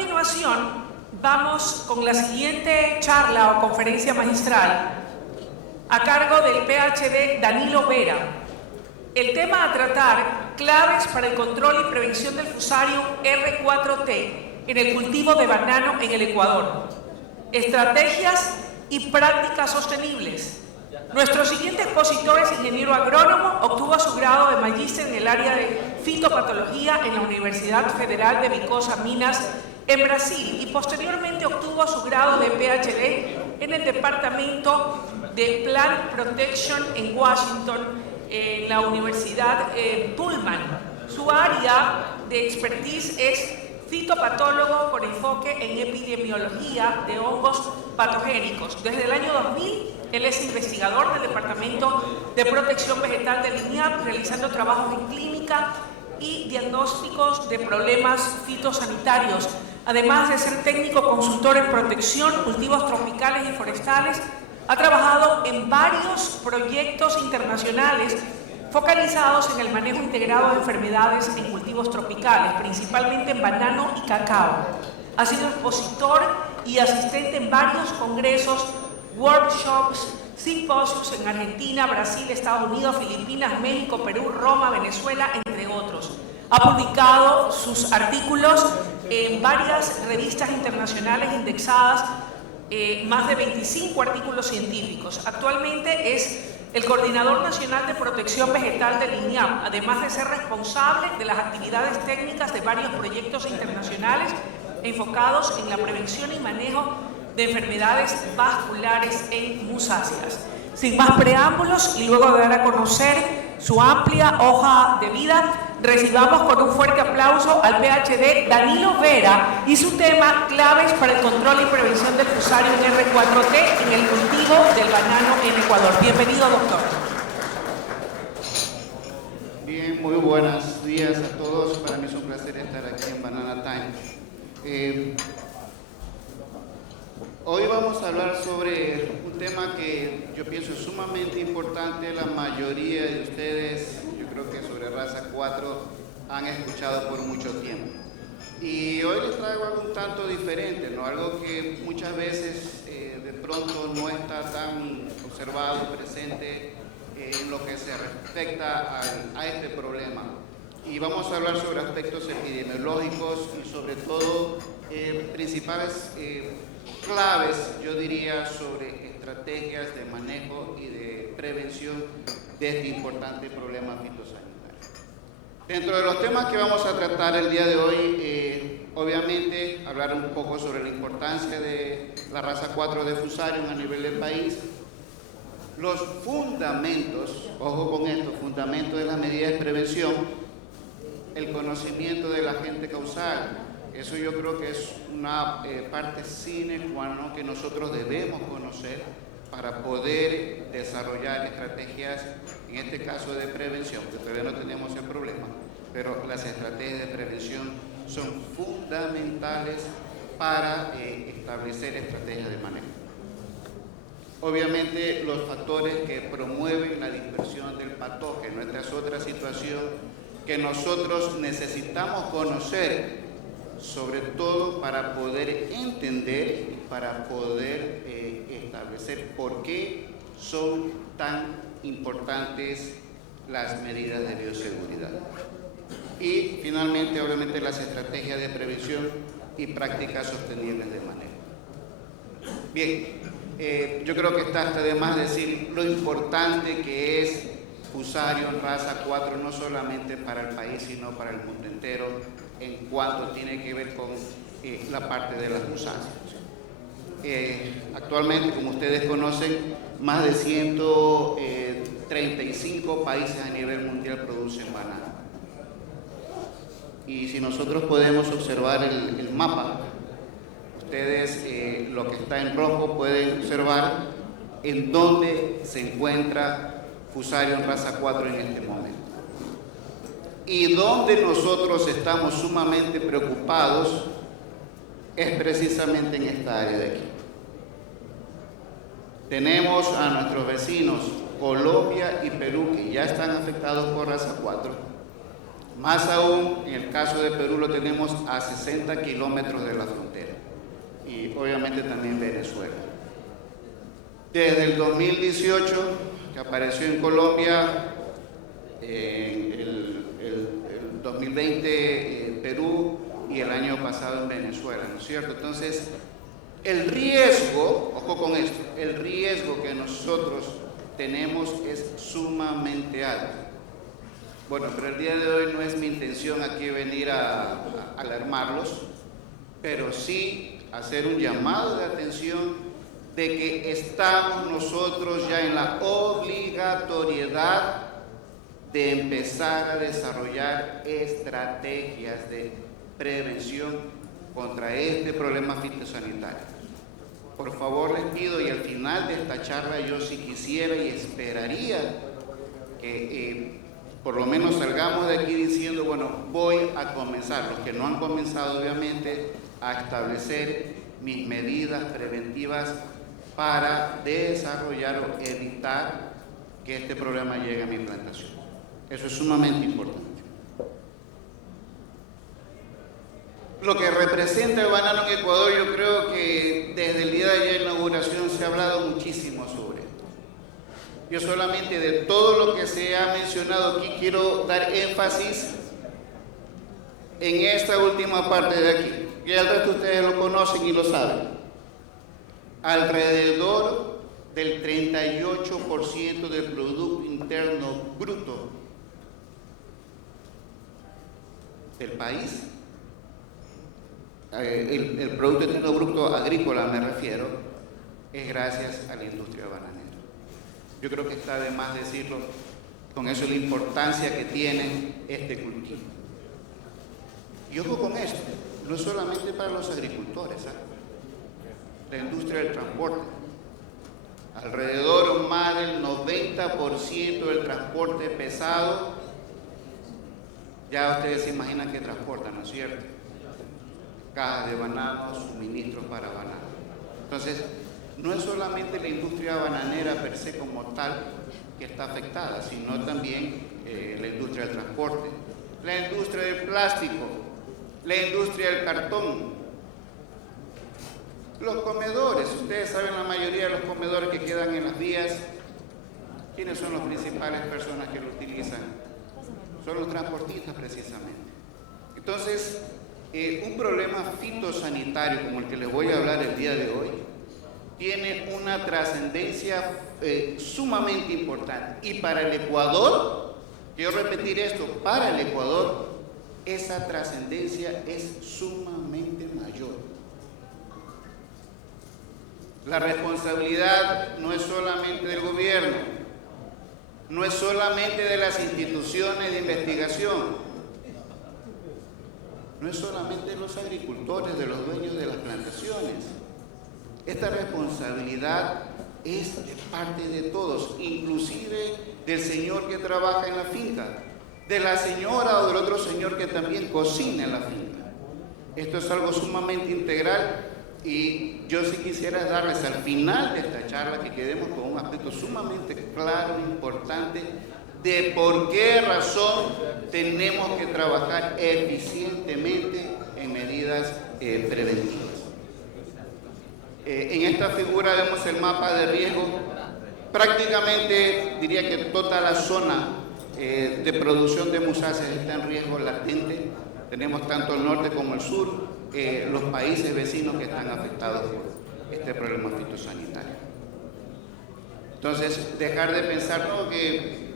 continuación, vamos con la siguiente charla o conferencia magistral a cargo del PhD Danilo Vera. El tema a tratar, claves para el control y prevención del Fusarium R4T en el cultivo de banano en el Ecuador. Estrategias y prácticas sostenibles. Nuestro siguiente expositor es ingeniero agrónomo, obtuvo su grado de magíster en el área de fitopatología en la Universidad Federal de Viçosa, Minas, en Brasil, y posteriormente obtuvo su grado de PhD en el Departamento de Plant Protection en Washington, en la Universidad Pullman. Su área de expertise es fitopatólogo con enfoque en epidemiología de hongos patogénicos. Desde el año 2000, él es investigador del Departamento de Protección Vegetal del INIAP, realizando trabajos en clínica y diagnósticos de problemas fitosanitarios, además de ser técnico consultor en protección, cultivos tropicales y forestales. Ha trabajado en varios proyectos internacionales focalizados en el manejo integrado de enfermedades en cultivos tropicales, principalmente en banano y cacao. Ha sido expositor y asistente en varios congresos, workshops, simposios en Argentina, Brasil, Estados Unidos, Filipinas, México, Perú, Roma, Venezuela, entre otros. Ha publicado sus artículos en varias revistas internacionales indexadas, más de 25 artículos científicos. Actualmente es el Coordinador Nacional de Protección Vegetal del INIAP, además de ser responsable de las actividades técnicas de varios proyectos internacionales enfocados en la prevención y manejo de enfermedades vasculares en musáceas. Sin más preámbulos y luego de dar a conocer su amplia hoja de vida, recibamos con un fuerte aplauso al PhD Danilo Vera y su tema claves para el control y prevención del Fusarium R4T en el cultivo del banano en Ecuador. Bienvenido, doctor. Bien, muy buenos días a todos. Para mí es un placer estar aquí en Banana Time. Hoy vamos a hablar sobre un tema que yo pienso es sumamente importante. La mayoría de ustedes, yo creo que sobre raza 4, han escuchado por mucho tiempo. Y hoy les traigo algo un tanto diferente, ¿no? Algo que muchas veces de pronto no está tan observado, presente en lo que se respecta a este problema. Y vamos a hablar sobre aspectos epidemiológicos y sobre todo principales claves, yo diría, sobre estrategias de manejo y de prevención de este importante problema fitosanitario. Dentro de los temas que vamos a tratar el día de hoy, obviamente hablar un poco sobre la importancia de la raza 4 de Fusarium a nivel del país, los fundamentos, ojo con esto, fundamentos de las medidas de prevención, el conocimiento del agente causal. Eso yo creo que es una parte sine qua non que nosotros debemos conocer para poder desarrollar estrategias, en este caso de prevención, que todavía no tenemos el problema, pero las estrategias de prevención son fundamentales para establecer estrategias de manejo. Obviamente los factores que promueven la dispersión del patógeno, esta es otra situación que nosotros necesitamos conocer, sobre todo para poder entender y para poder establecer por qué son tan importantes las medidas de bioseguridad. Y finalmente, obviamente, las estrategias de prevención y prácticas sostenibles de manejo. Bien, yo creo que está hasta de más decir lo importante que es Fusarium raza 4, no solamente para el país, sino para el mundo entero, en cuanto tiene que ver con la parte de las musáceas. Actualmente, como ustedes conocen, más de 135 países a nivel mundial producen banano. Y si nosotros podemos observar el mapa, ustedes lo que está en rojo pueden observar en dónde se encuentra Fusarium raza 4 en este momento. Y donde nosotros estamos sumamente preocupados es precisamente en esta área de aquí. Tenemos a nuestros vecinos Colombia y Perú, que ya están afectados por raza 4, Más aún, en el caso de Perú lo tenemos a 60 kilómetros de la frontera y obviamente también Venezuela. Desde el 2018, que apareció en Colombia, el 2020 en Perú y el año pasado en Venezuela, ¿no es cierto? Entonces, el riesgo, ojo con esto, el riesgo que nosotros tenemos es sumamente alto. Bueno, pero el día de hoy no es mi intención aquí venir a alarmarlos, pero sí hacer un llamado de atención de que estamos nosotros ya en la obligatoriedad de empezar a desarrollar estrategias de prevención contra este problema fitosanitario. Por favor les pido, y al final de esta charla yo sí quisiera y esperaría que por lo menos salgamos de aquí diciendo, bueno, voy a comenzar, los que no han comenzado obviamente, a establecer mis medidas preventivas para desarrollar o evitar que este problema llegue a mi plantación. Eso es sumamente importante. Lo que representa el banano en Ecuador, yo creo que desde el día de ayer de la inauguración se ha hablado muchísimo sobre esto. Yo solamente de todo lo que se ha mencionado aquí quiero dar énfasis en esta última parte de aquí, que el resto ustedes lo conocen y lo saben. Alrededor del 38% del Producto Interno Bruto del país, el Producto Interno Bruto agrícola me refiero, es gracias a la industria bananera. Yo creo que está de más decirlo, con eso la importancia que tiene este cultivo. Y ojo con esto, no es solamente para los agricultores, la industria del transporte. Alrededor más del 90% del transporte pesado, ya ustedes se imaginan que transportan, ¿no es cierto? Cajas de bananos, suministros para bananos. Entonces, no es solamente la industria bananera per se como tal que está afectada, sino también la industria del transporte, la industria del plástico, la industria del cartón, los comedores. Ustedes saben la mayoría de los comedores que quedan en las vías, ¿quiénes son las principales personas que lo utilizan? Son los transportistas precisamente. Entonces, un problema fitosanitario como el que les voy a hablar el día de hoy tiene una trascendencia sumamente importante. Y para el Ecuador, quiero repetir esto, para el Ecuador esa trascendencia es sumamente mayor. La responsabilidad no es solamente del gobierno, no es solamente de las instituciones de investigación, no es solamente de los agricultores, de los dueños de las plantaciones. Esta responsabilidad es de parte de todos, inclusive del señor que trabaja en la finca, de la señora o del otro señor que también cocina en la finca. Esto es algo sumamente integral y yo sí quisiera darles al final de esta charla que quedemos con un aspecto sumamente claro e importante de por qué razón tenemos que trabajar eficientemente en medidas preventivas. En esta figura vemos el mapa de riesgo. Prácticamente diría que toda la zona de producción de musáceas está en riesgo latente. Tenemos tanto el norte como el sur, los países vecinos que están afectados por este problema fitosanitario. Entonces, dejar de pensar que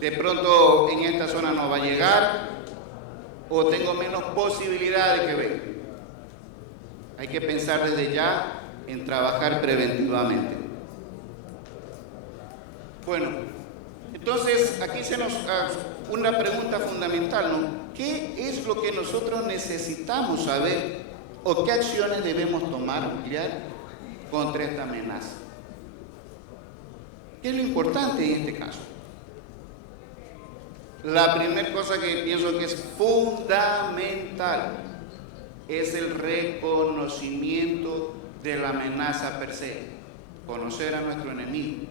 de pronto en esta zona no va a llegar o tengo menos posibilidad de que venga. Hay que pensar desde ya en trabajar preventivamente. Bueno, entonces aquí se nos hace una pregunta fundamental, ¿no? ¿Qué es lo que nosotros necesitamos saber o qué acciones debemos tomar, ampliar contra esta amenaza? ¿Qué es lo importante en este caso? La primera cosa que pienso que es fundamental es el reconocimiento de la amenaza per se, conocer a nuestro enemigo.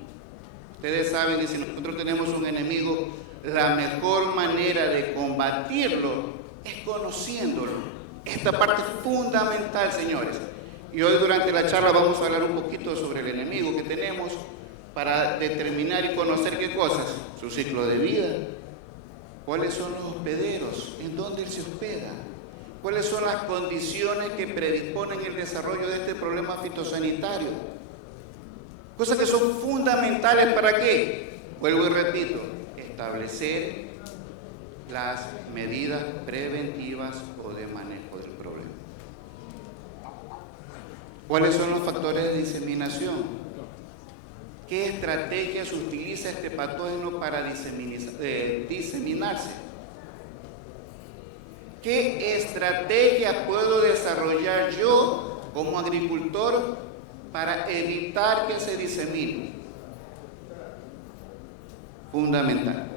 Ustedes saben que si nosotros tenemos un enemigo, la mejor manera de combatirlo es conociéndolo. Esta parte es fundamental, señores. Y hoy durante la charla vamos a hablar un poquito sobre el enemigo que tenemos para determinar y conocer qué cosas, su ciclo de vida, cuáles son los hospederos, en dónde él se hospeda, cuáles son las condiciones que predisponen el desarrollo de este problema fitosanitario. Cosas que son fundamentales para qué, vuelvo y repito, establecer las medidas preventivas o de manejo del problema. ¿Cuáles son los factores de diseminación? ¿Qué estrategias utiliza este patógeno para diseminarse? ¿Qué estrategias puedo desarrollar yo como agricultor para evitar que se disemine? Fundamental.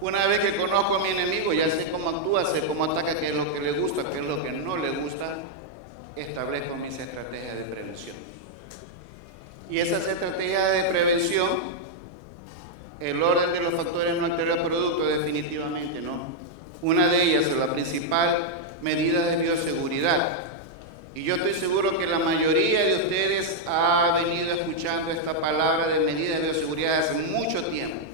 Una vez que conozco a mi enemigo, ya sé cómo actúa, sé cómo ataca, qué es lo que le gusta, qué es lo que no le gusta, establezco mis estrategias de prevención. Y esas estrategias de prevención, el orden de los factores no altera el producto, definitivamente no. Una de ellas es la principal medida de bioseguridad. Y yo estoy seguro que la mayoría de ustedes ha venido escuchando esta palabra de medidas de bioseguridad hace mucho tiempo.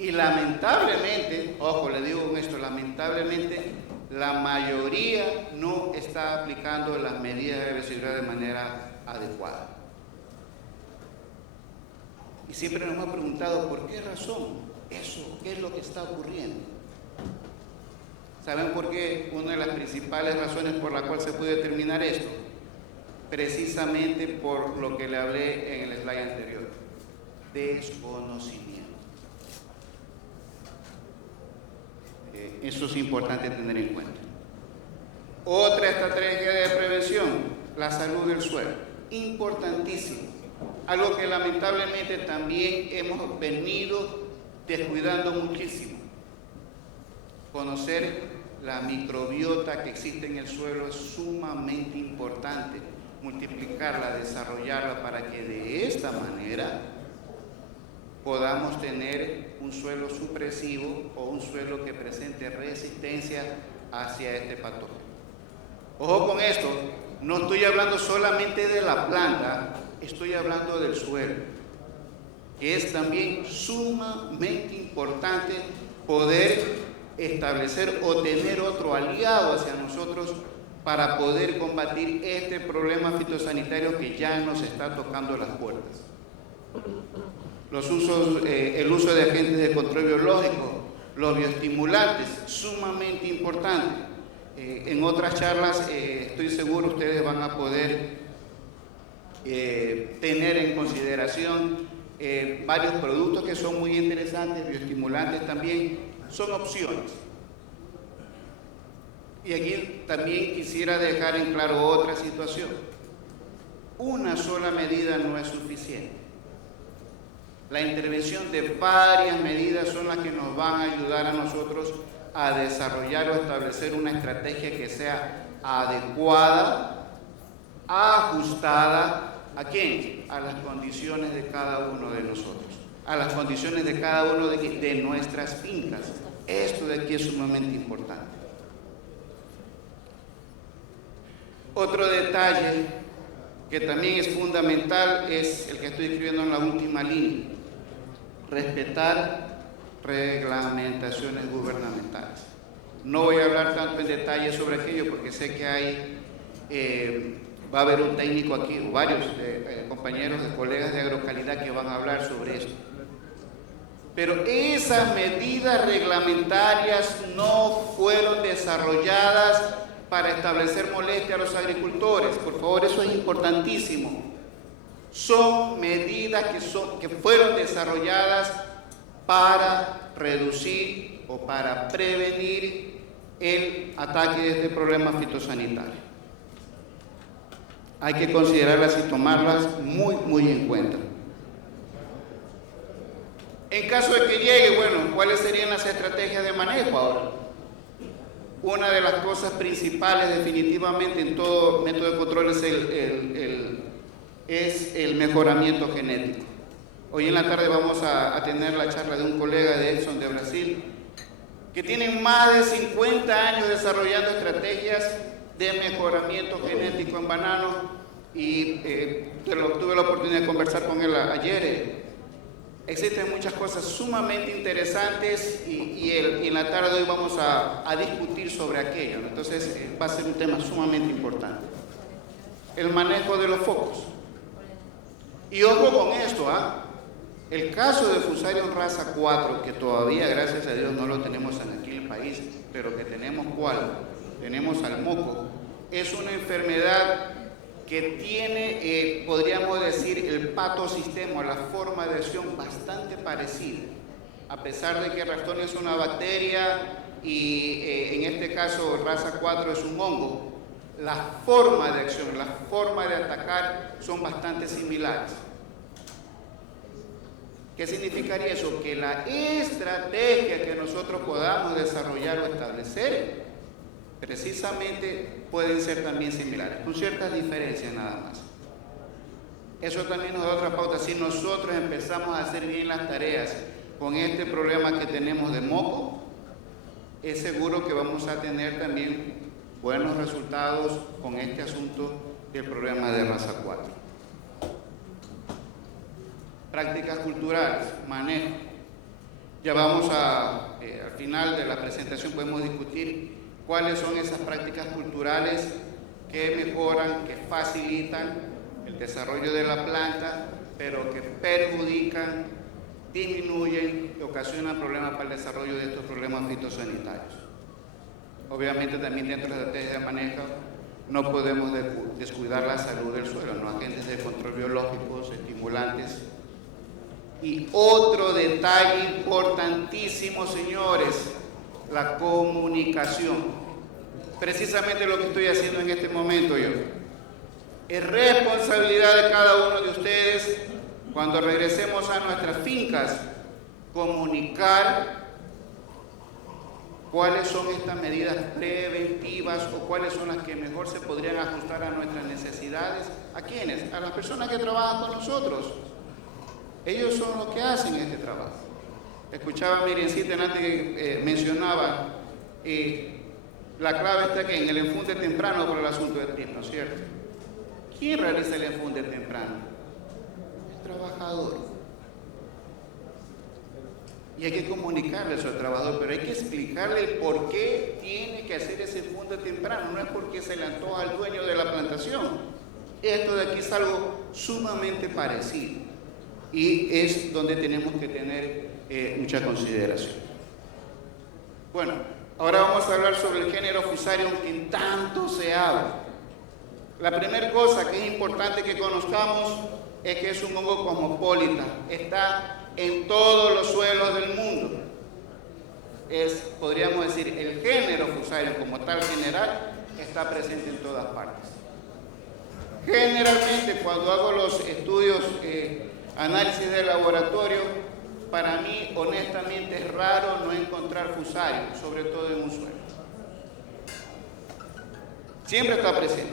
Y lamentablemente, ojo, le digo esto, lamentablemente la mayoría no está aplicando las medidas de bioseguridad de manera adecuada. Y siempre nos hemos preguntado, ¿por qué razón eso? ¿Qué es lo que está ocurriendo? ¿Saben por qué? Una de las principales razones por la cual se puede determinar esto, precisamente por lo que le hablé en el slide anterior, desconocimiento. Eso es importante tener en cuenta. Otra estrategia de prevención, la salud del suelo, importantísimo. Algo que lamentablemente también hemos venido descuidando muchísimo. Conocer la microbiota que existe en el suelo es sumamente importante. Multiplicarla, desarrollarla para que de esta manera podamos tener un suelo supresivo o un suelo que presente resistencia hacia este patógeno. Ojo con esto, no estoy hablando solamente de la planta, estoy hablando del suelo, que es también sumamente importante poder establecer o tener otro aliado hacia nosotros para poder combatir este problema fitosanitario que ya nos está tocando las puertas. El uso de agentes de control biológico, los bioestimulantes, sumamente importante. En otras charlas estoy seguro ustedes van a poder tener en consideración varios productos que son muy interesantes, bioestimulantes también, son opciones. Y aquí también quisiera dejar en claro otra situación. Una sola medida no es suficiente. La intervención de varias medidas son las que nos van a ayudar a nosotros a desarrollar o establecer una estrategia que sea adecuada, ajustada, ¿a quién? A las condiciones de cada uno de nosotros, a las condiciones de cada uno de nuestras fincas. Esto de aquí es sumamente importante. Otro detalle que también es fundamental es el que estoy escribiendo en la última línea: respetar reglamentaciones gubernamentales. No voy a hablar tanto en detalle sobre aquello porque sé que va a haber un técnico aquí, o varios compañeros, colegas de agrocalidad que van a hablar sobre esto. Pero esas medidas reglamentarias no fueron desarrolladas para establecer molestia a los agricultores. Por favor, eso es importantísimo. Son medidas que fueron desarrolladas para reducir o para prevenir el ataque de este problema fitosanitario. Hay que considerarlas y tomarlas muy en cuenta. En caso de que llegue, bueno, ¿cuáles serían las estrategias de manejo ahora? Una de las cosas principales definitivamente en todo método de control es el mejoramiento genético. Hoy en la tarde vamos a tener la charla de un colega de Edson de Brasil, que tienen más de 50 años desarrollando estrategias de mejoramiento genético en banano, y tuve la oportunidad de conversar con él ayer. Existen muchas cosas sumamente interesantes y en la tarde de hoy vamos a discutir sobre aquello, ¿no? Entonces va a ser un tema sumamente importante. El manejo de los focos. Y ojo con esto, el caso de Fusarium raza 4, que todavía, gracias a Dios, no lo tenemos aquí en el país, pero que tenemos tenemos al moco, es una enfermedad que tiene, podríamos decir, el patosistema, la forma de acción bastante parecida, a pesar de que Ralstonia es una bacteria y en este caso raza 4 es un hongo. La forma de acción, la forma de atacar son bastante similares. ¿Qué significaría eso? Que la estrategia que nosotros podamos desarrollar o establecer precisamente pueden ser también similares, con ciertas diferencias nada más. Eso también nos da otra pauta. Si nosotros empezamos a hacer bien las tareas con este problema que tenemos de moco, es seguro que vamos a tener también buenos resultados con este asunto del problema de raza 4. Prácticas culturales, manejo. Ya vamos al final de la presentación podemos discutir cuáles son esas prácticas culturales que mejoran, que facilitan el desarrollo de la planta, pero que perjudican, disminuyen y ocasionan problemas para el desarrollo de estos problemas fitosanitarios. Obviamente también dentro de la estrategia de manejo no podemos descuidar la salud del suelo, ¿no? Agentes de control biológicos, estimulantes. Y otro detalle importantísimo, señores, la comunicación. Precisamente lo que estoy haciendo en este momento yo. Es responsabilidad de cada uno de ustedes, cuando regresemos a nuestras fincas, comunicar cuáles son estas medidas preventivas o cuáles son las que mejor se podrían ajustar a nuestras necesidades. ¿A quiénes? A las personas que trabajan con nosotros. Ellos son los que hacen este trabajo. Escuchaba a Miriamcita antes que mencionaba la clave está que en el enfunde temprano por el asunto del tiempo, ¿cierto? ¿Quién realiza el enfunde temprano? El trabajador. Y hay que comunicarle eso al trabajador, pero hay que explicarle el por qué tiene que hacer ese enfunde temprano. No es porque se le antoja al dueño de la plantación. Esto de aquí es algo sumamente parecido. Y es donde tenemos que tener mucha consideración. Bueno, ahora vamos a hablar sobre el género Fusarium que tanto se habla. La primera cosa que es importante que conozcamos es que es un hongo cosmopolita. Está en todos los suelos del mundo. Podríamos decir, el género Fusarium como tal general está presente en todas partes. Generalmente cuando hago los estudios análisis de laboratorio, para mí honestamente es raro no encontrar Fusarium, sobre todo en un suelo. Siempre está presente.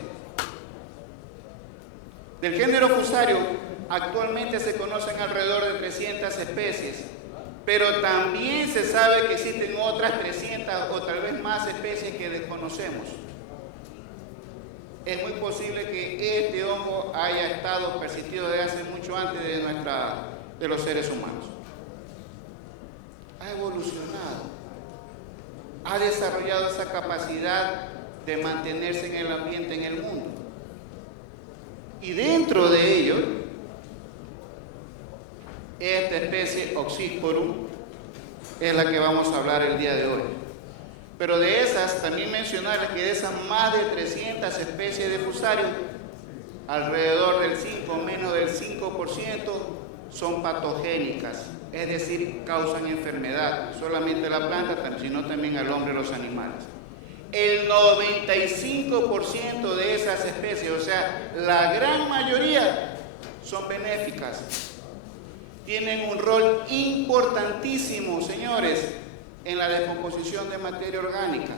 Del género Fusarium actualmente se conocen alrededor de 300 especies, pero también se sabe que existen otras 300 o tal vez más especies que desconocemos. Es muy posible que este hongo haya estado persistido desde hace mucho antes de los seres humanos. Ha evolucionado, ha desarrollado esa capacidad de mantenerse en el ambiente, en el mundo. Y dentro de ello, esta especie Oxysporum es la que vamos a hablar el día de hoy. Pero de esas, también mencionarles que de esas más de 300 especies de Fusarium, alrededor del 5, menos del 5% son patogénicas, es decir, causan enfermedad, no solamente a la planta, sino también al hombre y los animales. El 95% de esas especies, o sea, la gran mayoría, son benéficas. Tienen un rol importantísimo, señores, en la descomposición de materia orgánica.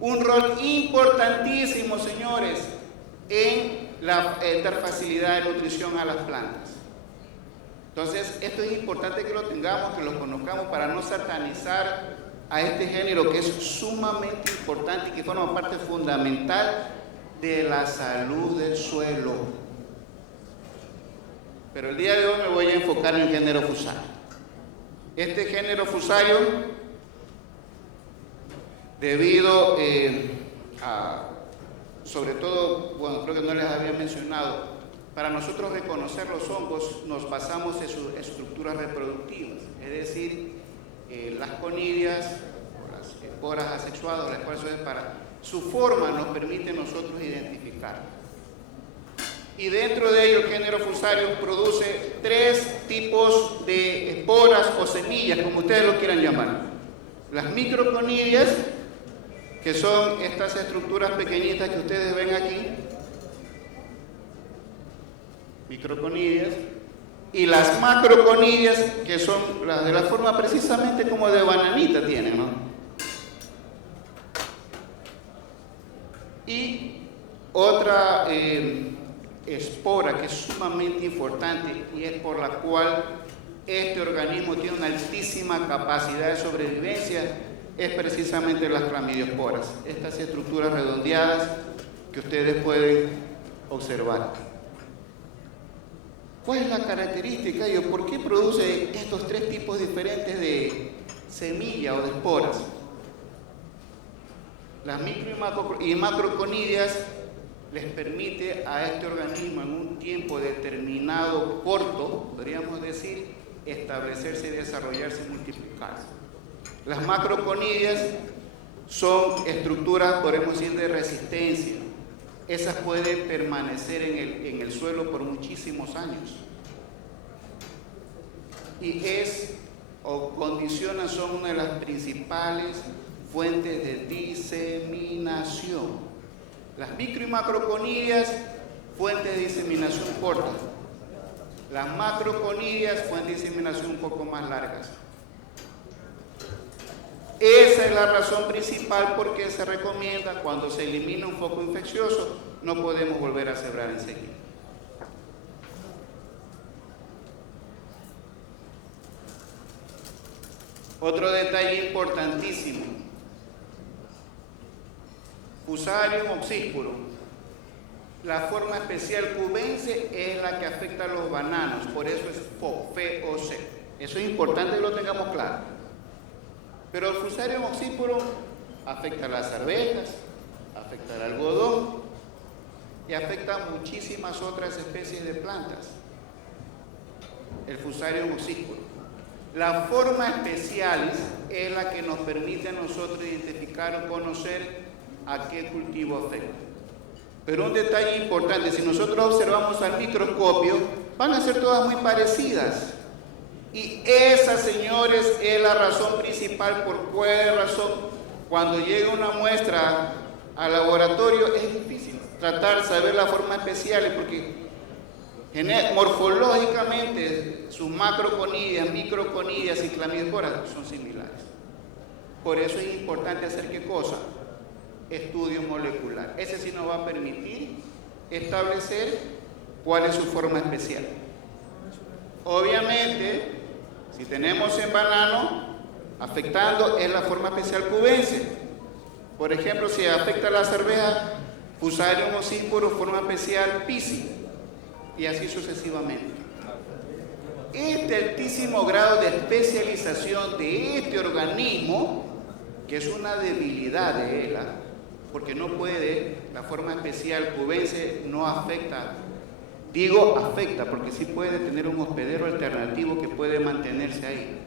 Un rol importantísimo, señores, en dar facilidad de nutrición a las plantas. Entonces, esto es importante que lo tengamos, que lo conozcamos para no satanizar a este género que es sumamente importante y que forma parte fundamental de la salud del suelo. Pero el día de hoy me voy a enfocar en el género fusario. Este género fusario, debido a, sobre todo, bueno, creo que no les había mencionado, para nosotros reconocer los hongos nos basamos en sus estructuras reproductivas, es decir, las conidias, las esporas asexuadas, las cuales para su forma nos permite nosotros identificar. Y dentro de ello el género fusario produce 3 tipos de esporas o semillas, como ustedes lo quieran llamar. Las microconidias, que son estas estructuras pequeñitas que ustedes ven aquí, microconidias, y las macroconidias, que son las de la forma precisamente como de bananita tienen, ¿no? Y otra espora que es sumamente importante y es por la cual este organismo tiene una altísima capacidad de sobrevivencia, es precisamente las clamidiosporas, estas estructuras redondeadas que ustedes pueden observar. ¿Cuál es la característica y por qué produce estos 3 tipos diferentes de semilla o de esporas? Las micro y macroconidias les permite a este organismo en un tiempo determinado, corto, podríamos decir, establecerse, desarrollarse y multiplicarse. Las macroconidias son estructuras, podemos decir, de resistencia. Esas pueden permanecer en el suelo por muchísimos años. Y condicionan, son una de las principales fuentes de diseminación. Las micro y macroconidias, fuentes de diseminación cortas. Las macroconidias, fuentes de diseminación un poco más largas. Esa es la razón principal por qué se recomienda cuando se elimina un foco infeccioso, no podemos volver a sembrar enseguida. Otro detalle importantísimo. Fusarium oxysporum. La forma especial cubense es la que afecta a los bananos, por eso es FOC. Eso es importante que lo tengamos claro. Pero el Fusarium oxysporum afecta a las arvejas, afecta al algodón y afecta a muchísimas otras especies de plantas. El Fusarium oxysporum. Las formas especiales es la que nos permite a nosotros identificar o conocer a qué cultivo afecta. Pero un detalle importante, si nosotros observamos al microscopio, van a ser todas muy parecidas. Y esa, señores, es la razón principal por cuál razón cuando llega una muestra al laboratorio es difícil tratar de saber las formas especiales porque morfológicamente sus macroconidias, microconidias y clamidiosporas son similares. Por eso es importante hacer ¿qué cosa? Estudio molecular. Ese sí nos va a permitir establecer cuál es su forma especial. Obviamente, si tenemos en banano, afectando es la forma especial cubense. Por ejemplo, si afecta a las arvejas, Fusarium oxysporum, forma especial Piscis, y así sucesivamente. Este altísimo grado de especialización de este organismo, que es una debilidad de él, porque no puede, la forma especial cubense no afecta, digo afecta, porque sí puede tener un hospedero alternativo que puede mantenerse ahí,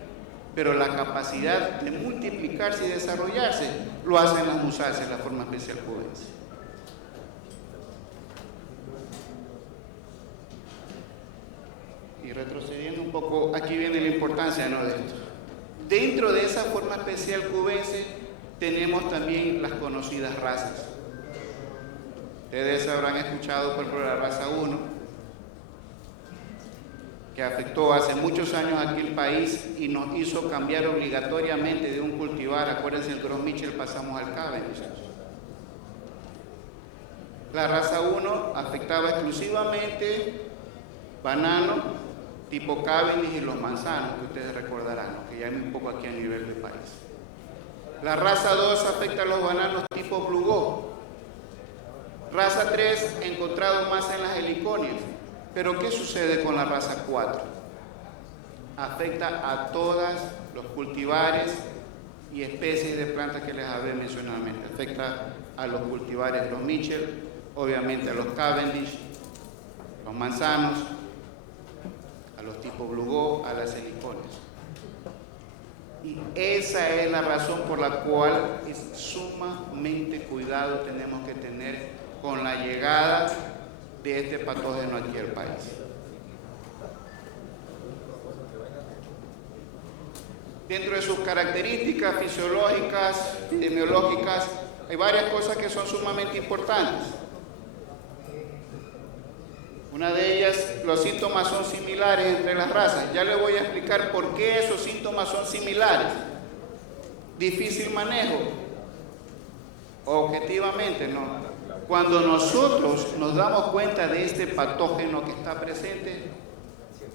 pero la capacidad de multiplicarse y desarrollarse lo hacen las musáceas, la forma especial cubense. Y retrocediendo un poco, aquí viene la importancia, ¿no?, de esto. Dentro de esa forma especial cubense tenemos también las conocidas razas. Ustedes habrán escuchado, por ejemplo, la raza 1, que afectó hace muchos años aquí el país y nos hizo cambiar obligatoriamente de un cultivar, acuérdense, el Gros Michel pasamos al Cavendish. La raza 1 afectaba exclusivamente banano, tipo Cavendish y los manzanos, que ustedes recordarán, ¿no? Que ya hay un poco aquí a nivel del país. La raza 2 afecta a los bananos tipo Blue Go. Raza 3 encontrado más en las heliconias. Pero ¿qué sucede con la raza 4? Afecta a todos los cultivares y especies de plantas que les hablé mencionado. Afecta a los cultivares, los Mitchell, obviamente a los Cavendish, los manzanos, a los tipo Blue Go, a las heliconias. Y esa es la razón por la cual es sumamente cuidado tenemos que tener con la llegada de este patógeno aquí al país. Dentro de sus características fisiológicas, epidemiológicas, hay varias cosas que son sumamente importantes. Una de ellas, los síntomas son similares entre las razas. Ya les voy a explicar por qué esos síntomas son similares. Difícil manejo. Objetivamente, no. Cuando nosotros nos damos cuenta de este patógeno que está presente,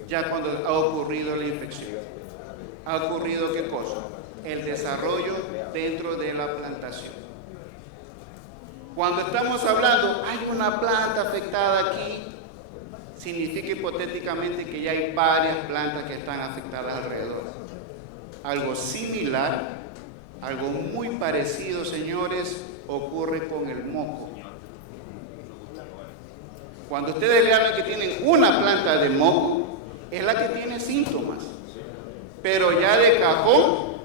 ya cuando ha ocurrido la infección, ha ocurrido ¿qué cosa? El desarrollo dentro de la plantación. Cuando estamos hablando, hay una planta afectada aquí, significa hipotéticamente que ya hay varias plantas que están afectadas alrededor. Algo similar, algo muy parecido, señores, ocurre con el moco. Cuando ustedes vean que tienen una planta de moco, es la que tiene síntomas. Pero ya de cajón,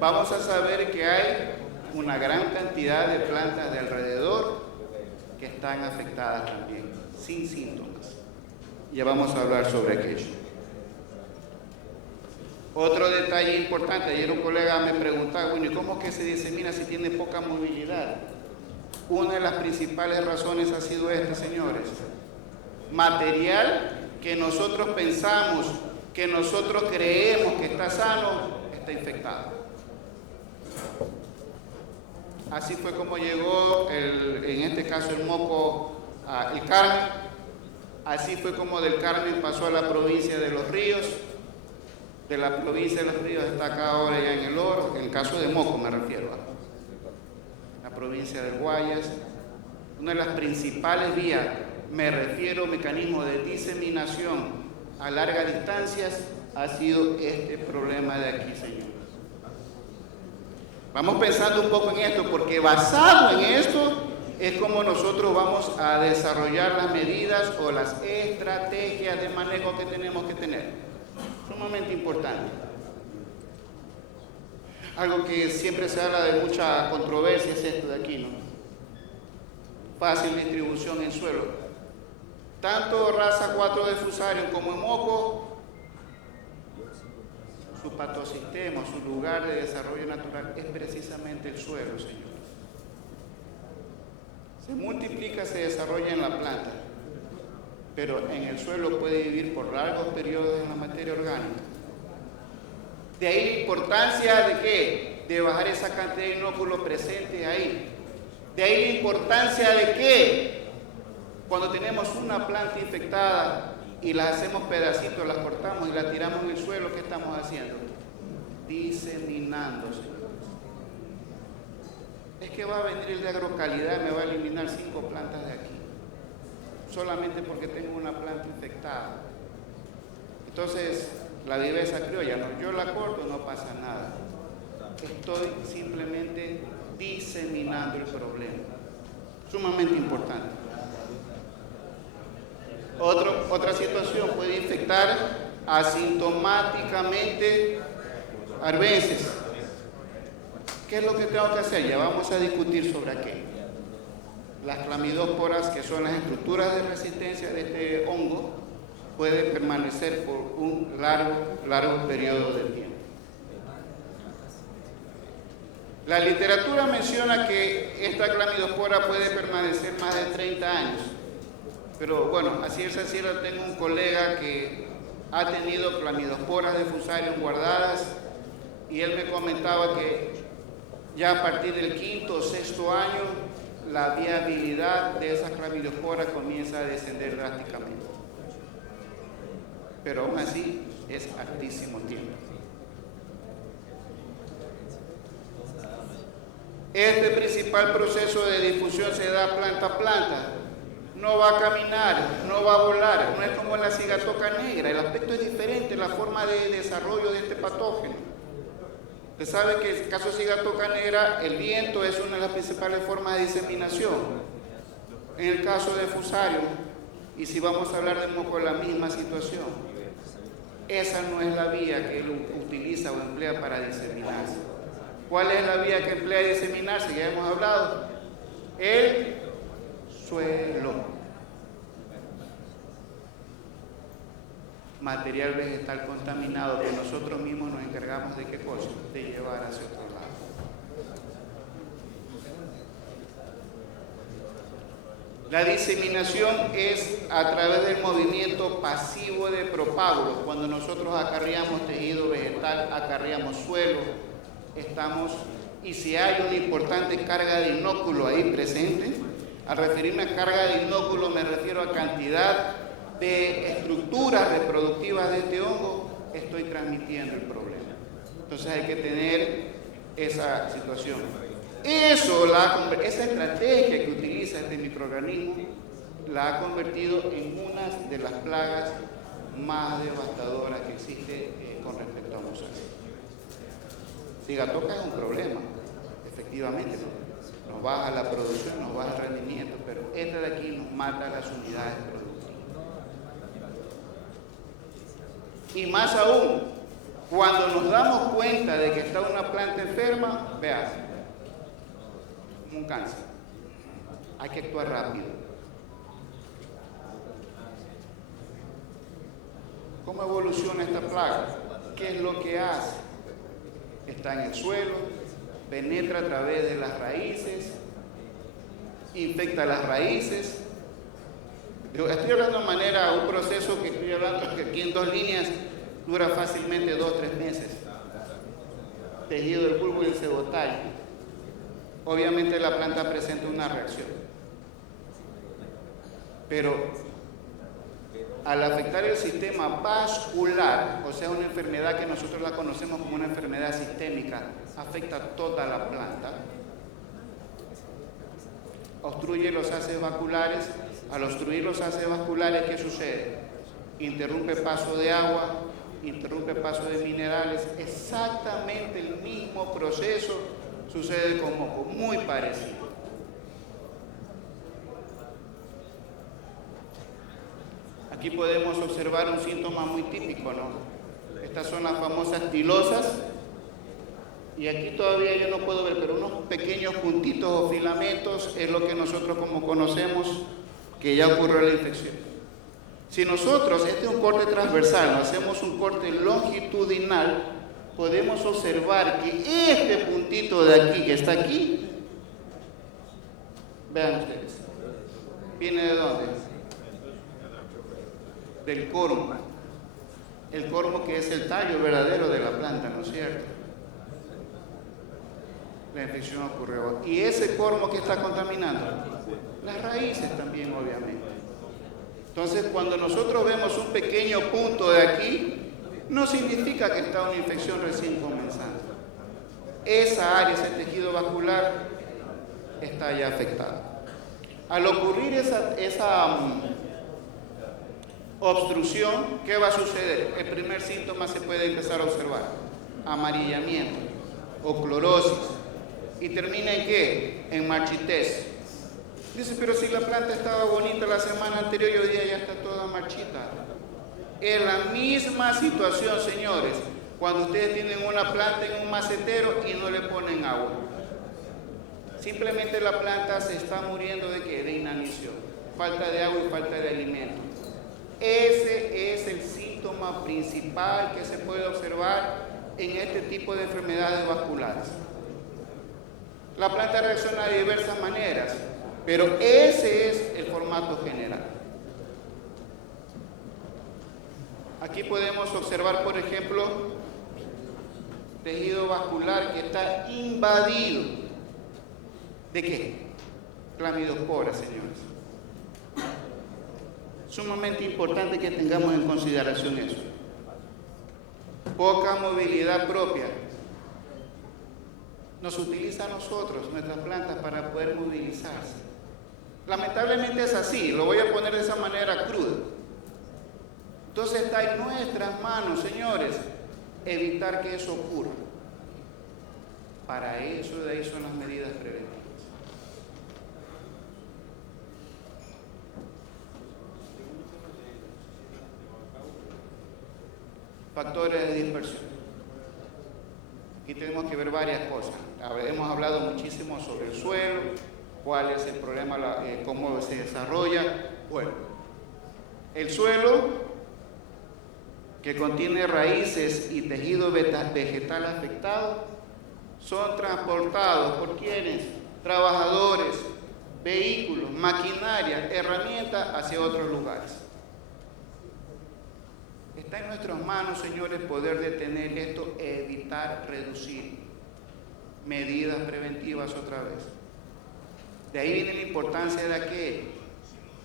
vamos a saber que hay una gran cantidad de plantas de alrededor que están afectadas también, sin síntomas. Ya vamos a hablar sobre aquello. Otro detalle importante, ayer un colega me preguntaba, bueno, ¿y cómo es que se disemina si tiene poca movilidad? Una de las principales razones ha sido esta, señores. Material que nosotros pensamos, que nosotros creemos que está sano, está infectado. Así fue como llegó, en este caso el moco, el Carmen. Así fue como del Carmen pasó a la provincia de Los Ríos. De la provincia de Los Ríos está acá ahora ya en el Oro, en el caso de moco me refiero. La provincia del Guayas. Una de las principales vías, me refiero a mecanismo de diseminación a largas distancias, ha sido este problema de aquí, señores. Vamos pensando un poco en esto, porque basado en esto es como nosotros vamos a desarrollar las medidas o las estrategias de manejo que tenemos que tener. Sumamente importante. Algo que siempre se habla de mucha controversia es esto de aquí, ¿no? Fácil distribución en suelo. Tanto raza 4 de Fusarium como en moco, su patosistema, su lugar de desarrollo natural es precisamente el suelo, señores. Se multiplica, se desarrolla en la planta, pero en el suelo puede vivir por largos periodos en la materia orgánica. De ahí la importancia de ¿qué? De bajar esa cantidad de inóculos presentes ahí. De ahí la importancia de que cuando tenemos una planta infectada y la hacemos pedacitos, las cortamos y la tiramos en el suelo, ¿qué estamos haciendo? Diseminando, señores. Es que va a venir el de agrocalidad y me va a eliminar 5 plantas de aquí, solamente porque tengo una planta infectada. Entonces, la viveza criolla, no, yo la corto, no pasa nada. Estoy simplemente diseminando el problema. Sumamente importante. Otra situación puede infectar asintomáticamente arbences. ¿Qué es lo que tengo que hacer? Ya vamos a discutir sobre aquello. Las clamidósporas, que son las estructuras de resistencia de este hongo, pueden permanecer por un largo periodo de tiempo. La literatura menciona que esta clamidospora puede permanecer más de 30 años. Pero bueno, así es cierto, tengo un colega que ha tenido clamidosporas de Fusarium guardadas y él me comentaba que ya a partir del 5º o 6º año la viabilidad de esas clamidosporas comienza a descender drásticamente. pero aún así es altísimo tiempo. Este principal proceso de difusión se da planta a planta. No va a caminar, no va a volar, no es como la cigatoca negra. El aspecto es diferente, la forma de desarrollo de este patógeno. Usted sabe que en el caso de cigatoca negra, el viento es una de las principales formas de diseminación. En el caso de Fusarium, y si vamos a hablar de moco, la misma situación. Esa no es la vía que él utiliza o emplea para diseminarse. ¿Cuál es la vía que emplea para diseminarse? Ya hemos hablado. El suelo. Material vegetal contaminado que nosotros mismos nos encargamos de qué cosa, de llevar hacia otro lado. La diseminación es a través del movimiento pasivo de propágulos. Cuando nosotros acarreamos tejido vegetal, acarreamos suelo, y si hay una importante carga de inóculo ahí presente, al referirme a carga de inóculo me refiero a cantidad de estructuras reproductivas de este hongo, estoy transmitiendo el problema. Entonces hay que tener esa situación. Esa estrategia que utiliza este microorganismo la ha convertido en una de las plagas más devastadoras que existe con respecto a mosaico. Cigatoca es un problema, efectivamente, nos baja la producción, nos baja el rendimiento, pero esta de aquí nos mata las unidades productivas. Y más aún, cuando nos damos cuenta de que está una planta enferma, vean, un cáncer, hay que actuar rápido. ¿Cómo evoluciona esta plaga? ¿Qué es lo que hace? Está en el suelo, penetra a través de las raíces, infecta las raíces. Estoy hablando de manera, un proceso que estoy hablando que aquí en 2 líneas dura fácilmente 2 o 3 meses. Tejido del bulbo y el cebotallo. Obviamente la planta presenta una reacción. Pero al afectar el sistema vascular, o sea, una enfermedad que nosotros la conocemos como una enfermedad sistémica, afecta toda la planta, obstruye los haces vasculares. Al obstruir los haces vasculares, ¿qué sucede? Interrumpe paso de agua, interrumpe paso de minerales. Exactamente el mismo proceso sucede con moco, muy parecido. Aquí podemos observar un síntoma muy típico, ¿no? Estas son las famosas tilosas. Y aquí todavía yo no puedo ver, pero unos pequeños puntitos o filamentos es lo que nosotros como conocemos que ya ocurrió la infección. Si nosotros, este es un corte transversal, hacemos un corte longitudinal, podemos observar que este puntito de aquí, que está aquí, vean ustedes, ¿viene de dónde? Del cormo. El cormo que es el tallo verdadero de la planta, ¿no es cierto? La infección ocurrió. ¿Y ese cormo que está contaminando? Las raíces también, obviamente. Entonces, cuando nosotros vemos un pequeño punto de aquí, no significa que está una infección recién comenzando. Esa área, ese tejido vascular, está ya afectada. Al ocurrir esa obstrucción, ¿qué va a suceder? El primer síntoma se puede empezar a observar: amarillamiento o clorosis. ¿Y termina en qué? En marchitez. Dice, pero si la planta estaba bonita la semana anterior y hoy día ya está toda marchita. Es la misma situación, señores, cuando ustedes tienen una planta en un macetero y no le ponen agua. Simplemente la planta se está muriendo ¿de qué? De inanición. Falta de agua y falta de alimento. Ese es el síntoma principal que se puede observar en este tipo de enfermedades vasculares. La planta reacciona de diversas maneras, pero ese es el formato general. Aquí podemos observar, por ejemplo, tejido vascular que está invadido. ¿De qué? Clamidospora, señores. Sumamente importante que tengamos en consideración eso. Poca movilidad propia. Nos utiliza a nosotros, nuestras plantas, para poder movilizarse. Lamentablemente es así, lo voy a poner de esa manera cruda. Entonces está en nuestras manos, señores, evitar que eso ocurra. Para eso, de ahí son las medidas preventivas. Factores de dispersión. Aquí tenemos que ver varias cosas. Hemos hablado muchísimo sobre el suelo, cuál es el problema, cómo se desarrolla. Bueno, el suelo, que contiene raíces y tejido vegetal afectado, son transportados por quienes, trabajadores, vehículos, maquinaria, herramientas hacia otros lugares. Está en nuestras manos, señores, poder detener esto, evitar, reducir medidas preventivas otra vez. De ahí viene la importancia de aquello.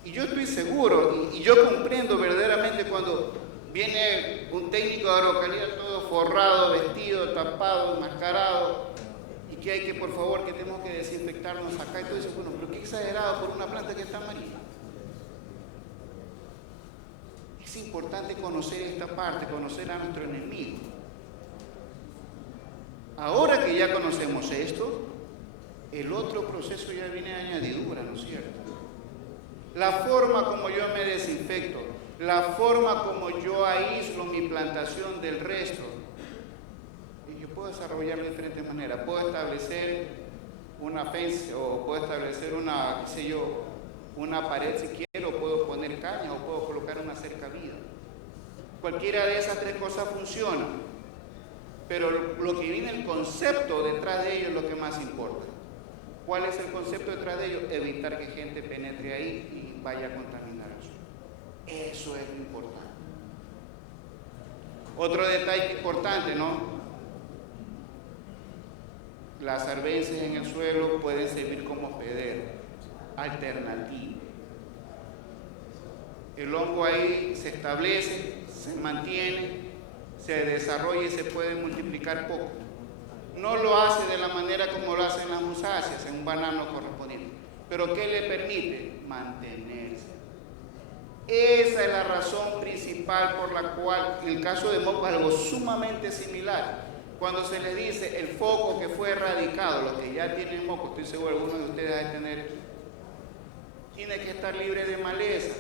Y yo estoy seguro, y yo comprendo verdaderamente cuando viene un técnico de agroalcaldía todo forrado, vestido, tapado, enmascarado, y que hay que, por favor, que tenemos que desinfectarnos acá, y todo eso, bueno, pero qué exagerado por una planta que está amarilla. Es importante conocer esta parte, conocer a nuestro enemigo. Ahora que ya conocemos esto, el otro proceso ya viene a añadidura, ¿no es cierto? La forma como yo me desinfecto, la forma como yo aíslo mi plantación del resto. Y yo puedo desarrollarlo de diferentes maneras. Puedo establecer una fence o puedo establecer una, qué sé yo, una pared si quiero, puedo poner caña o puedo colocar una cercavida. Cualquiera de esas tres cosas funciona, pero lo que viene, el concepto detrás de ello es lo que más importa. ¿Cuál es el concepto detrás de ello? Evitar que gente penetre ahí y vaya a contaminar eso. Eso es lo importante. Otro detalle importante, ¿no? Las arbences en el suelo pueden servir como hospedero alternativo. El hongo ahí se establece, se mantiene, se desarrolla y se puede multiplicar poco. No lo hace de la manera como lo hacen las musáceas en un banano correspondiente. Pero ¿qué le permite? Mantenerse. Esa es la razón principal por la cual el caso de moco es algo sumamente similar. Cuando se les dice el foco que fue erradicado, los que ya tienen moco, estoy seguro algunos de ustedes deben tener, tiene que estar libre de malezas.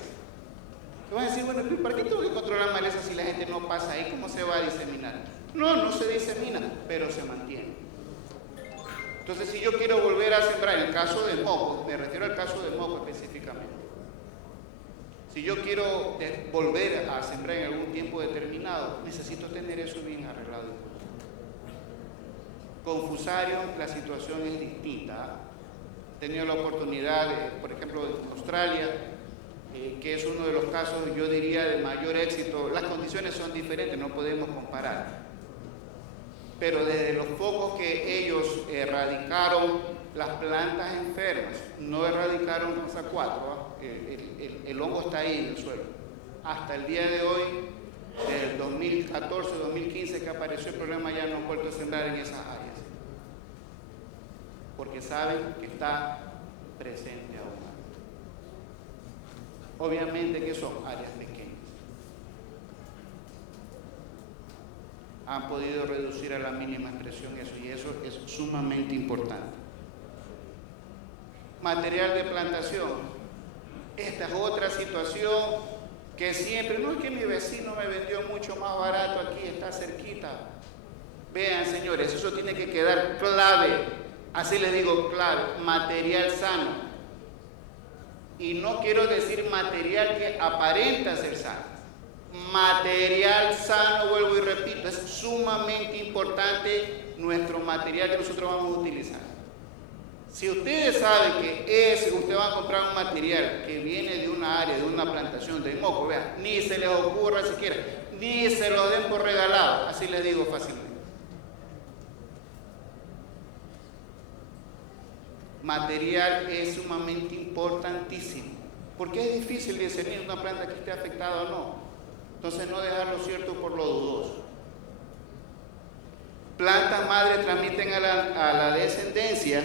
Te van a decir, bueno, ¿para qué tengo que controlar malezas si la gente no pasa ahí? ¿Cómo se va a diseminar? No, no se disemina, pero se mantiene. Entonces, si yo quiero volver a sembrar, en el caso del moco, me refiero al caso del moco específicamente. Si yo quiero volver a sembrar en algún tiempo determinado, necesito tener eso bien arreglado. Con fusario la situación es distinta. He tenido la oportunidad, por ejemplo, en Australia, que es uno de los casos, yo diría, de mayor éxito. Las condiciones son diferentes, no podemos comparar. Pero desde los focos que ellos erradicaron las plantas enfermas, no erradicaron las A4, el hongo está ahí en el suelo. Hasta el día de hoy, del 2014, 2015 que apareció el problema, ya no han vuelto a sembrar en esas áreas. Porque saben que está presente aún. Obviamente que son áreas pequeñas. Han podido reducir a la mínima expresión eso, y eso es sumamente importante. Material de plantación. Esta es otra situación que siempre, no es que mi vecino me vendió mucho más barato aquí, está cerquita. Vean, señores, eso tiene que quedar clave, así les digo, clave, material sano. Y no quiero decir material que aparenta ser sano. Material sano, vuelvo y repito, es sumamente importante nuestro material que nosotros vamos a utilizar. Si ustedes saben que usted va a comprar un material que viene de una área, de una plantación de moco, vean, ni se les ocurra siquiera, ni se lo den por regalado, así les digo fácilmente. Material es sumamente importantísimo. porque es difícil discernir una planta que esté afectada o no. Entonces no dejar lo cierto por lo dudoso. Plantas madres transmiten a la descendencia,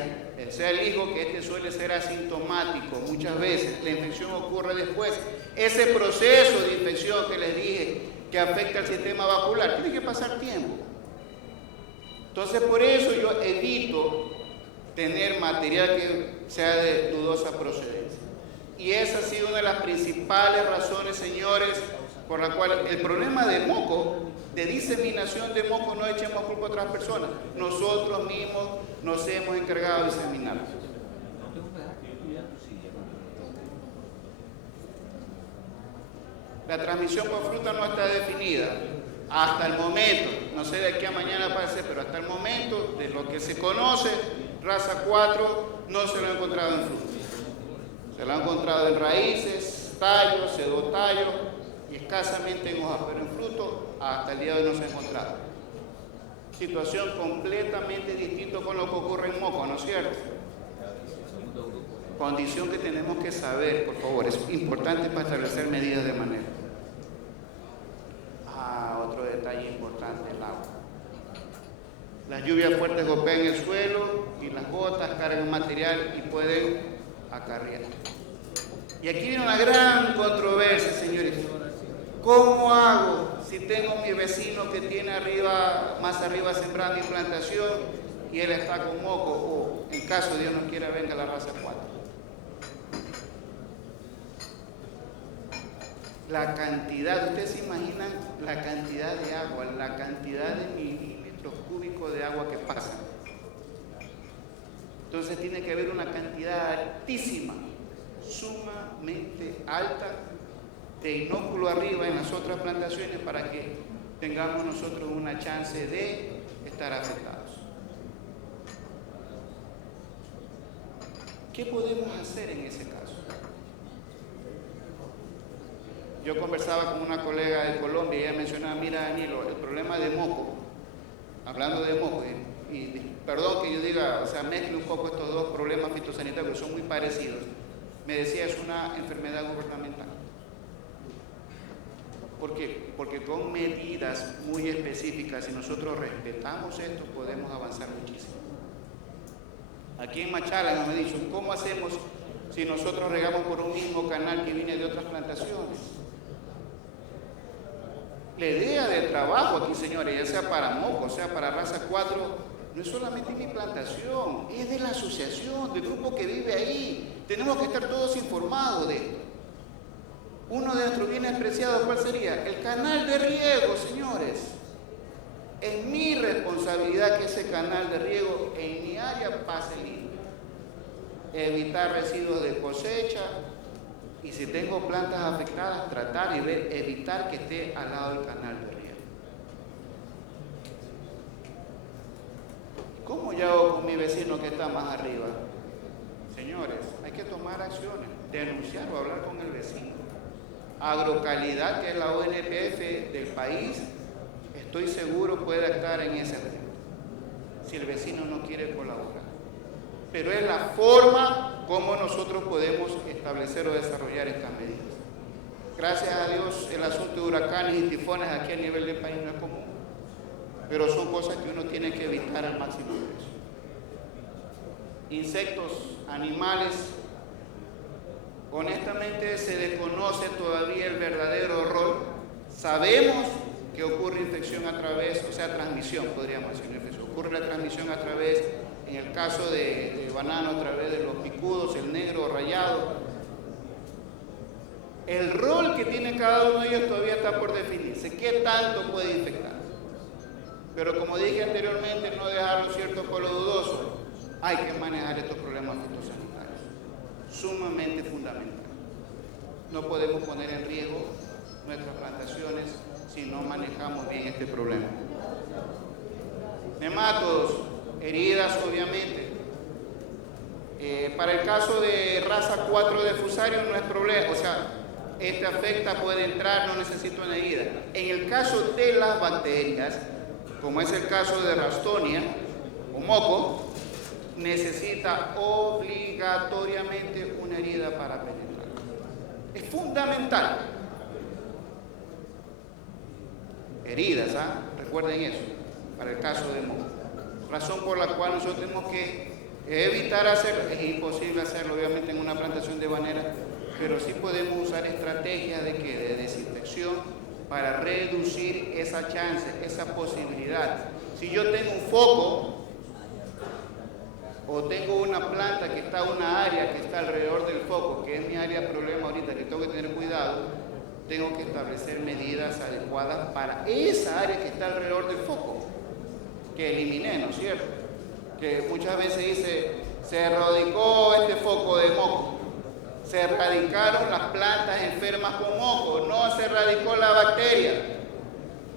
sea el hijo, que este suele ser asintomático muchas veces. La infección ocurre después. Ese proceso de infección que les dije que afecta al sistema vascular tiene que pasar tiempo. Entonces por eso yo evito tener material que sea de dudosa procedencia. Y esa ha sido una de las principales razones, señores, por la cual el problema de moco, de diseminación de moco, no echemos culpa a otras personas. Nosotros mismos nos hemos encargado de diseminar. La transmisión por fruta no está definida. Hasta el momento, no sé de aquí a mañana puede ser, pero hasta el momento, de lo que se conoce, raza 4 no se lo ha encontrado en fruta. Se lo ha encontrado en raíces, tallos, pseudotallos y escasamente en hojas, pero en fruto hasta el día de hoy no se ha encontrado. Situación completamente distinta con lo que ocurre en moco, ¿no es cierto? Condición que tenemos que saber, por favor, es importante para establecer medidas de manejo. Otro detalle importante, el agua. Las lluvias fuertes golpean el suelo y las gotas cargan material y pueden acarrear. Y aquí viene una gran controversia, señores. ¿Cómo hago si tengo mi vecino que tiene más arriba sembrando mi plantación y él está con moco, o en caso Dios no quiera venga la raza 4? La cantidad, ustedes se imaginan la cantidad de agua, la cantidad de milímetros cúbicos de agua que pasan. Entonces tiene que haber una cantidad altísima, sumamente alta, de inóculo arriba en las otras plantaciones para que tengamos nosotros una chance de estar afectados. ¿Qué podemos hacer en ese caso? Yo conversaba con una colega de Colombia y ella mencionaba, mira Danilo, el problema de moco, hablando de moco, y perdón que yo diga, o sea, mezcle un poco estos dos problemas fitosanitarios que son muy parecidos, me decía, es una enfermedad gubernamental. ¿Por qué? Porque con medidas muy específicas, si nosotros respetamos esto, podemos avanzar muchísimo. Aquí en Machala me han dicho, ¿cómo hacemos si nosotros regamos por un mismo canal que viene de otras plantaciones? La idea del trabajo aquí, señores, ya sea para moco, sea para raza 4, no es solamente mi plantación, es de la asociación, del grupo que vive ahí. Tenemos que estar todos informados de esto. Uno de nuestros bienes preciados, ¿cuál sería? El canal de riego, señores. Es mi responsabilidad que ese canal de riego en mi área pase limpio. Evitar residuos de cosecha y si tengo plantas afectadas, tratar y evitar que esté al lado del canal de riego. ¿Cómo yo hago con mi vecino que está más arriba? Señores, hay que tomar acciones, denunciar o hablar con el vecino. Agrocalidad, que es la ONPF del país, estoy seguro puede actuar en ese reto, si el vecino no quiere colaborar. Pero es la forma como nosotros podemos establecer o desarrollar estas medidas. Gracias a Dios, el asunto de huracanes y tifones aquí a nivel del país no es común, pero son cosas que uno tiene que evitar al máximo precio. Insectos, animales, honestamente se desconoce todavía el verdadero rol. Sabemos que ocurre infección a través, o sea, transmisión, podríamos decir, ocurre la transmisión a través, en el caso de banano, a través de los picudos, el negro rayado. El rol que tiene cada uno de ellos todavía está por definirse. ¿Qué tanto puede infectar? Pero como dije anteriormente, no dejarlo cierto por lo dudoso. Hay que manejar estos problemas fitosanitarios. Sumamente fundamental. No podemos poner en riesgo nuestras plantaciones si no manejamos bien este problema. Nematodos, heridas obviamente. Para el caso de raza 4 de fusario no es problema, o sea, este afecta, puede entrar, no necesita una herida. En el caso de las bacterias, como es el caso de Ralstonia o moco, necesita obligatoriamente una herida para penetrar. Es fundamental. Heridas, recuerden eso, para el caso de moco. Razón por la cual nosotros tenemos que evitar hacerlo. Es imposible hacerlo, obviamente, en una plantación de banera, pero sí podemos usar estrategias de desinfección para reducir esa chance, esa posibilidad. Si yo tengo un foco o tengo una planta que está en una área que está alrededor del foco, que es mi área de problema ahorita, que tengo que tener cuidado, tengo que establecer medidas adecuadas para esa área que está alrededor del foco, que eliminé, ¿no es cierto? Que muchas veces dice, se erradicó este foco de moco, se erradicaron las plantas enfermas con moco, no se erradicó la bacteria.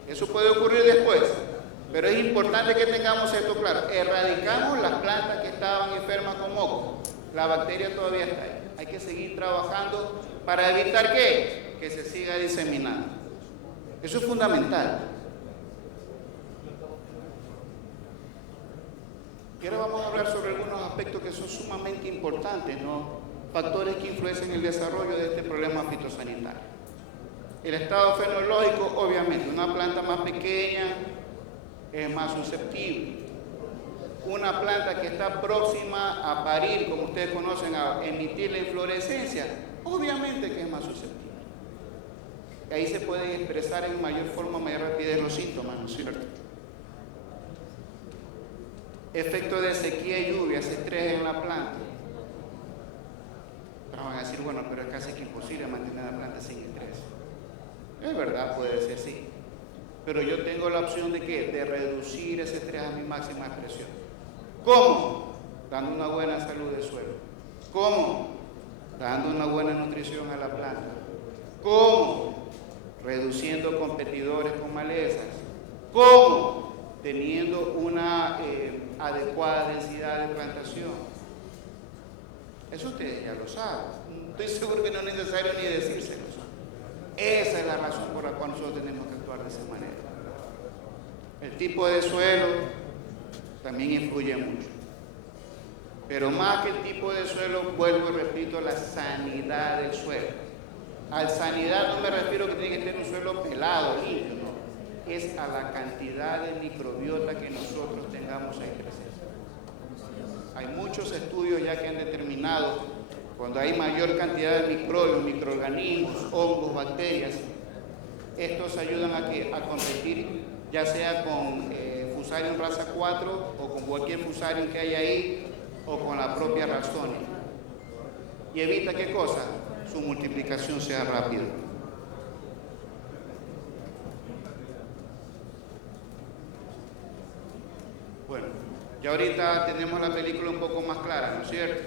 Eso puede ocurrir después, pero es importante que tengamos esto claro. Erradicamos las plantas que estaban enfermas con moco, la bacteria todavía está ahí. Hay que seguir trabajando para evitar que se siga diseminando. Eso es fundamental. Y ahora vamos a hablar sobre algunos aspectos que son sumamente importantes, ¿no? Factores que influencian el desarrollo de este problema fitosanitario. El estado fenológico, obviamente, una planta más pequeña es más susceptible. Una planta que está próxima a parir, como ustedes conocen, a emitir la inflorescencia, obviamente que es más susceptible. Ahí se pueden expresar en mayor forma, mayor rapidez los síntomas, ¿no es cierto? Efecto de sequía y lluvia, se estrés en la planta. Pero van a decir, bueno, pero es casi que imposible mantener la planta sin estrés. Es verdad, puede ser sí. Pero yo tengo la opción de ¿qué? De reducir ese estrés a mi máxima expresión. ¿Cómo? Dando una buena salud del suelo. ¿Cómo? Dando una buena nutrición a la planta. ¿Cómo? Reduciendo competidores con malezas. ¿Cómo? Teniendo una adecuada densidad de plantación. Eso ustedes ya lo saben. Estoy seguro que no es necesario ni decírselos. Esa es la razón por la cual nosotros tenemos que actuar de esa manera. El tipo de suelo también influye mucho. Pero más que el tipo de suelo, vuelvo y repito, la sanidad del suelo. Al sanidad no me refiero que tiene que tener un suelo pelado, limpio, no. Es a la cantidad de microbiota que nosotros tengamos ahí presente. Hay muchos estudios ya que han determinado cuando hay mayor cantidad de microbios, microorganismos, hongos, bacterias, estos ayudan a competir, ya sea con Fusarium raza 4 o con cualquier Fusarium que haya ahí o con la propia Ralstonia. Y evita ¿qué cosa? Su multiplicación sea rápida. Bueno, ya ahorita tenemos la película un poco más clara, ¿no es cierto?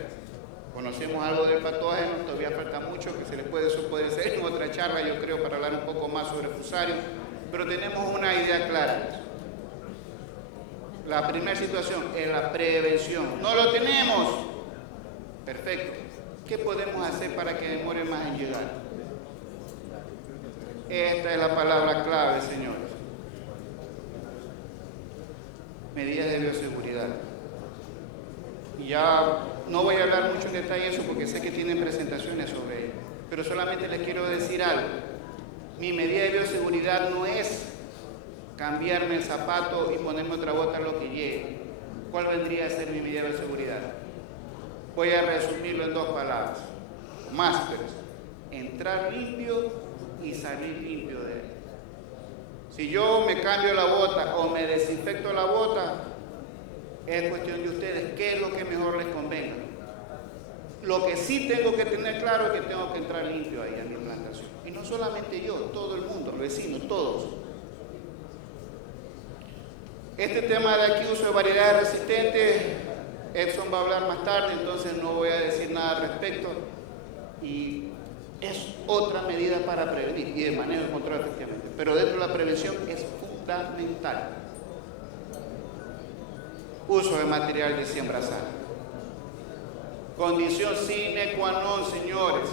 Conocemos algo del patógeno, todavía falta mucho, que eso puede ser en otra charla, yo creo, para hablar un poco más sobre Fusarium, pero tenemos una idea clara. La primera situación es la prevención. ¡No lo tenemos! Perfecto. ¿Qué podemos hacer para que demore más en llegar? Esta es la palabra clave, señores. Medidas de bioseguridad. Y ya no voy a hablar mucho en detalle de eso porque sé que tienen presentaciones sobre ello, pero solamente les quiero decir algo. Mi medida de bioseguridad no es cambiarme el zapato y ponerme otra bota a lo que llegue. ¿Cuál vendría a ser mi medida de bioseguridad? Voy a resumirlo en 2 palabras. Másteres. Entrar limpio y salir limpio de él. Si yo me cambio la bota o me desinfecto la bota, es cuestión de ustedes, qué es lo que mejor les convenga. Lo que sí tengo que tener claro es que tengo que entrar limpio ahí a mi plantación. Y no solamente yo, todo el mundo, los vecinos, todos. Este tema de aquí, uso de variedades resistentes, Edson va a hablar más tarde, entonces no voy a decir nada al respecto. Y es otra medida para prevenir y de manejo de control efectivamente. Pero dentro de la prevención es fundamental. Uso de material de siembra sana. Condición sine qua non, señores.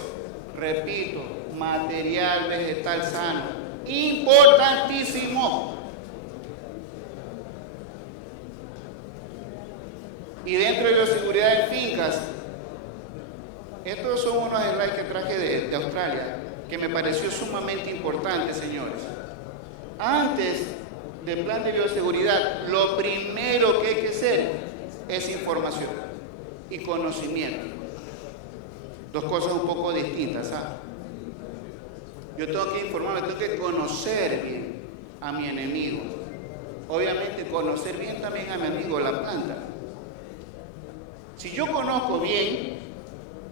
Repito, material vegetal sano. Importantísimo. Y dentro de la seguridad en fincas, Estos son unos slides que traje de Australia, que me pareció sumamente importante, señores. Antes del plan de bioseguridad, lo primero que hay que hacer es información y conocimiento. Dos cosas un poco distintas, ¿sabes? Yo tengo que informarme, tengo que conocer bien a mi enemigo. Obviamente conocer bien también a mi amigo la planta. Si yo conozco bien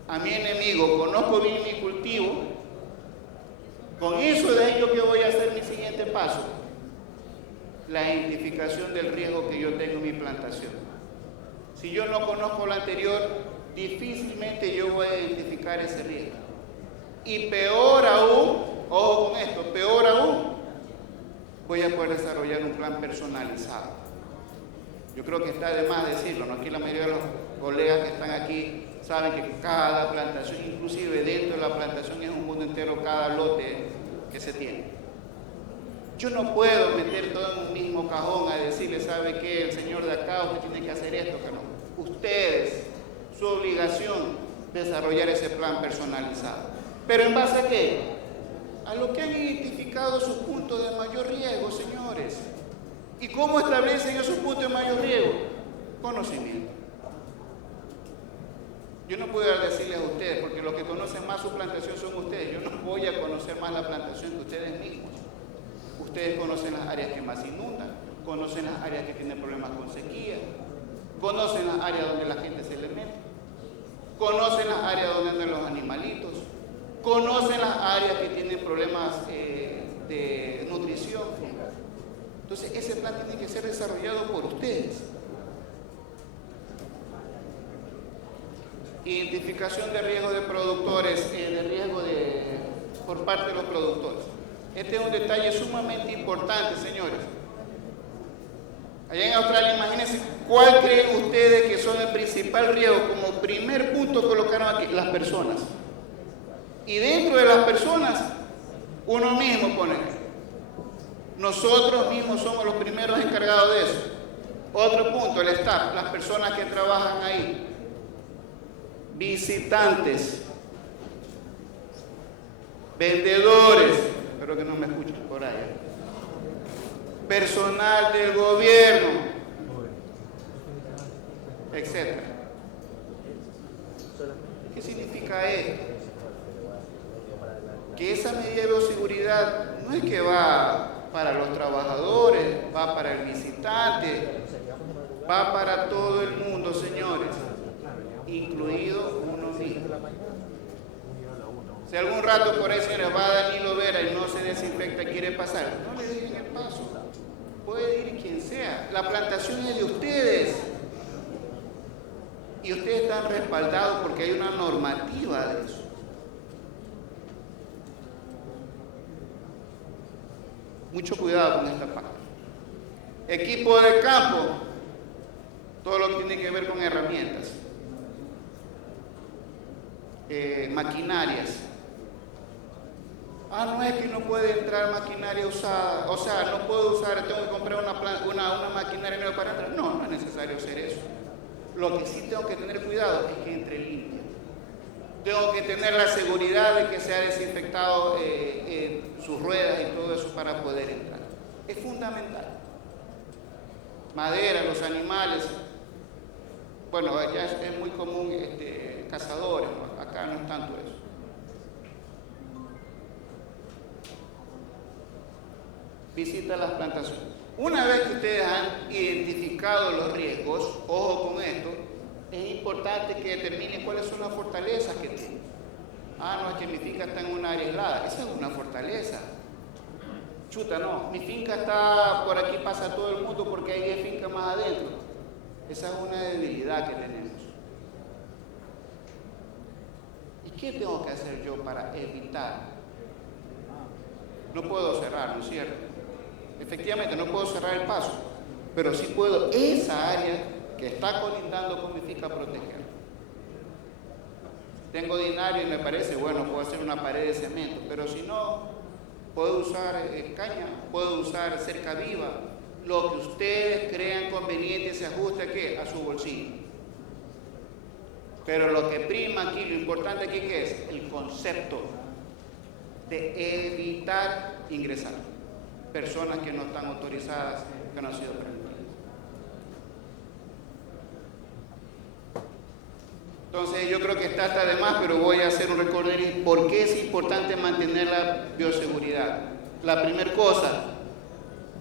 a mi enemigo, conozco bien mi cultivo, con eso de ahí yo que voy a hacer mi siguiente paso, la identificación del riesgo que yo tengo en mi plantación. Si yo no conozco lo anterior, difícilmente yo voy a identificar ese riesgo. Y peor aún, ojo con esto, peor aún, voy a poder desarrollar un plan personalizado. Yo creo que está de más decirlo, ¿no? Aquí la mayoría de los colegas que están aquí saben que cada plantación, inclusive dentro de la plantación, es un mundo entero cada lote que se tiene. Yo no puedo meter todo en un mismo cajón a decirle, ¿sabe qué? El señor de acá, usted tiene que hacer esto, que no. Ustedes, su obligación, desarrollar ese plan personalizado. ¿Pero en base a qué? A lo que han identificado sus puntos de mayor riesgo, señores. ¿Y cómo establecen esos puntos de mayor riesgo? Conocimiento. Yo no puedo decirles a ustedes, porque los que conocen más su plantación son ustedes. Yo no voy a conocer más la plantación que ustedes mismos. Ustedes conocen las áreas que más inundan, conocen las áreas que tienen problemas con sequía, conocen las áreas donde la gente se le mete, conocen las áreas donde andan los animalitos, conocen las áreas que tienen problemas de nutrición. Entonces, ese plan tiene que ser desarrollado por ustedes. Identificación de riesgo de productores, de riesgo por parte de los productores. Este es un detalle sumamente importante, señores. Allá en Australia, imagínense cuál creen ustedes que son el principal riesgo. Como primer punto colocaron aquí, las personas. Y dentro de las personas, uno mismo pone. Nosotros mismos somos los primeros encargados de eso. Otro punto, el staff, las personas que trabajan ahí. Visitantes, vendedores, espero que no me escuchen por ahí, personal del gobierno, etc. ¿Qué significa esto? Que esa medida de bioseguridad no es que va para los trabajadores, va para el visitante, va para todo el mundo, señores, incluido uno mismo. Si algún rato por ahí, señores, va Danilo Vera y no se desinfecta, quiere pasar, no le dejen el paso. Puede ir quien sea. La plantación es de ustedes. Y ustedes están respaldados porque hay una normativa de eso. Mucho cuidado con esta parte. Equipo de campo, todo lo que tiene que ver con herramientas. Maquinarias. No es que no puede entrar maquinaria usada, o sea, no puedo usar, tengo que comprar una maquinaria nueva para entrar. No, no es necesario hacer eso. Lo que sí tengo que tener cuidado es que entre limpio. Tengo que tener la seguridad de que se ha desinfectado sus ruedas y todo eso para poder entrar. Es fundamental. Madera, los animales. Bueno, ya es muy común cazadores, ¿no? Acá no es tanto eso. Visita las plantaciones. Una vez que ustedes han identificado los riesgos, ojo con esto, es importante que determinen cuáles son las fortalezas que tienen. No, es que mi finca está en un área aislada. Esa es una fortaleza. Chuta, no, mi finca está por aquí, pasa todo el mundo porque hay 10 fincas más adentro. Esa es una debilidad que tenemos. ¿Y qué tengo que hacer yo para evitar? No puedo cerrar, ¿no es cierto? Efectivamente, no puedo cerrar el paso, pero sí puedo esa área que está colindando con mi finca proteger. Tengo dinero y me parece, bueno, puedo hacer una pared de cemento, pero si no, puedo usar caña, puedo usar cerca viva, lo que ustedes crean conveniente se ajuste ¿a qué? A su bolsillo. Pero lo que prima aquí, lo importante aquí, ¿qué es? El concepto de evitar ingresar personas que no están autorizadas, que no han sido permitidas. Entonces yo creo que está hasta de más, pero voy a hacer un recorrido. ¿Por qué es importante mantener la bioseguridad? La primera cosa,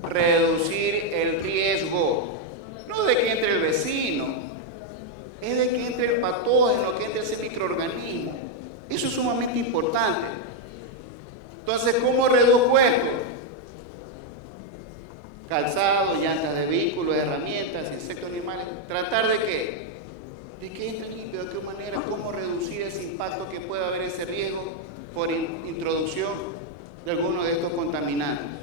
reducir el riesgo. No de que entre el vecino, es de que entre el patógeno, que entre ese microorganismo. Eso es sumamente importante. Entonces, ¿cómo reduzco esto? Calzado, llantas de vehículos, herramientas, insectos, animales. ¿Tratar de qué? De que entre limpio. ¿De qué manera? ¿Cómo reducir ese impacto que pueda haber, ese riesgo por introducción de alguno de estos contaminantes?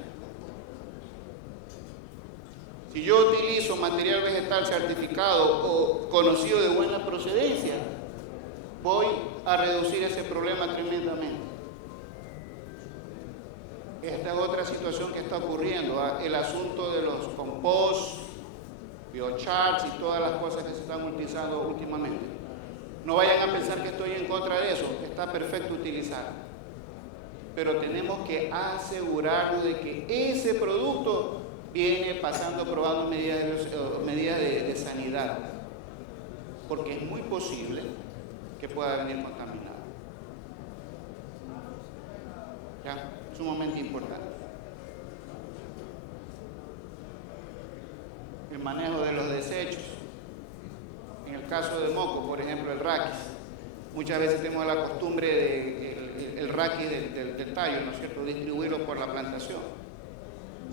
Si yo utilizo material vegetal certificado o conocido de buena procedencia, voy a reducir ese problema tremendamente. Esta es otra situación que está ocurriendo, el asunto de los compost, biocharts y todas las cosas que se están utilizando últimamente. No vayan a pensar que estoy en contra de eso, está perfecto utilizar. Pero tenemos que asegurarnos de que ese producto viene pasando, probando medidas de sanidad, porque es muy posible que pueda venir contaminado. ¿Ya? Sumamente importante. El manejo de los desechos. En el caso de moco, por ejemplo, el raquis. Muchas veces tenemos la costumbre de el raquis del tallo, ¿no es cierto?, distribuirlo por la plantación.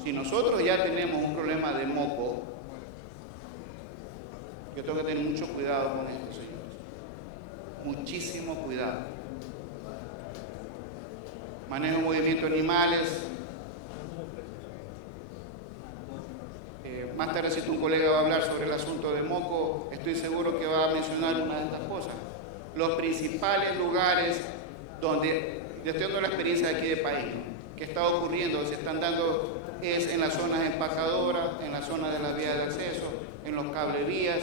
Si nosotros ya tenemos un problema de moco, yo tengo que tener mucho cuidado con esto, señores. Muchísimo cuidado. Manejo de movimiento de animales. Más tarde, si un colega va a hablar sobre el asunto de moco, estoy seguro que va a mencionar una de estas cosas. Los principales lugares donde, yo estoy dando la experiencia de aquí de país, que está ocurriendo, se están dando, es en las zonas empacadoras, en las zonas de las vías de acceso, en los cablevías,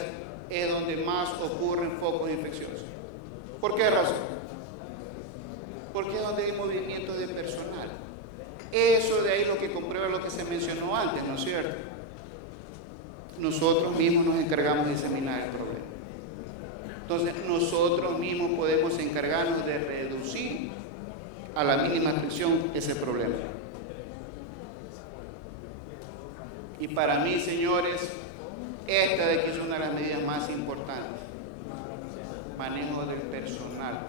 es donde más ocurren focos infecciosos. ¿Por qué razón? Porque es donde hay movimiento de personal. Eso de ahí lo que comprueba lo que se mencionó antes, ¿no es cierto? Nosotros mismos nos encargamos de examinar el problema. Entonces, nosotros mismos podemos encargarnos de reducir a la mínima expresión ese problema. Y para mí, señores, esta de aquí es una de las medidas más importantes. Manejo del personal.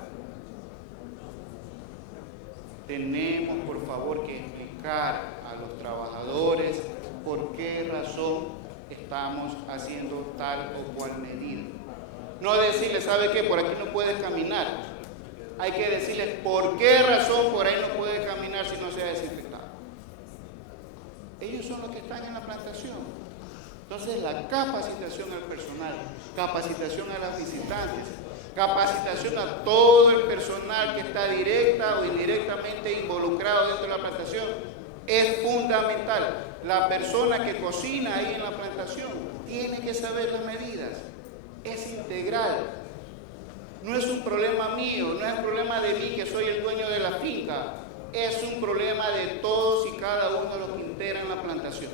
Tenemos, por favor, que explicar a los trabajadores por qué razón estamos haciendo tal o cual medida. No decirles, ¿sabe qué? Por aquí no puedes caminar. Hay que decirles por qué razón por ahí no puede caminar si no se ha desinfectado. Ellos son los que están en la plantación. Entonces, la capacitación al personal, capacitación a las visitantes, capacitación a todo el personal que está directa o indirectamente involucrado dentro de la plantación es fundamental. La persona que cocina ahí en la plantación tiene que saber las medidas. Es integral. No es un problema mío, no es un problema de mí que soy el dueño de la finca. Es un problema de todos y cada uno de los que integran la plantación.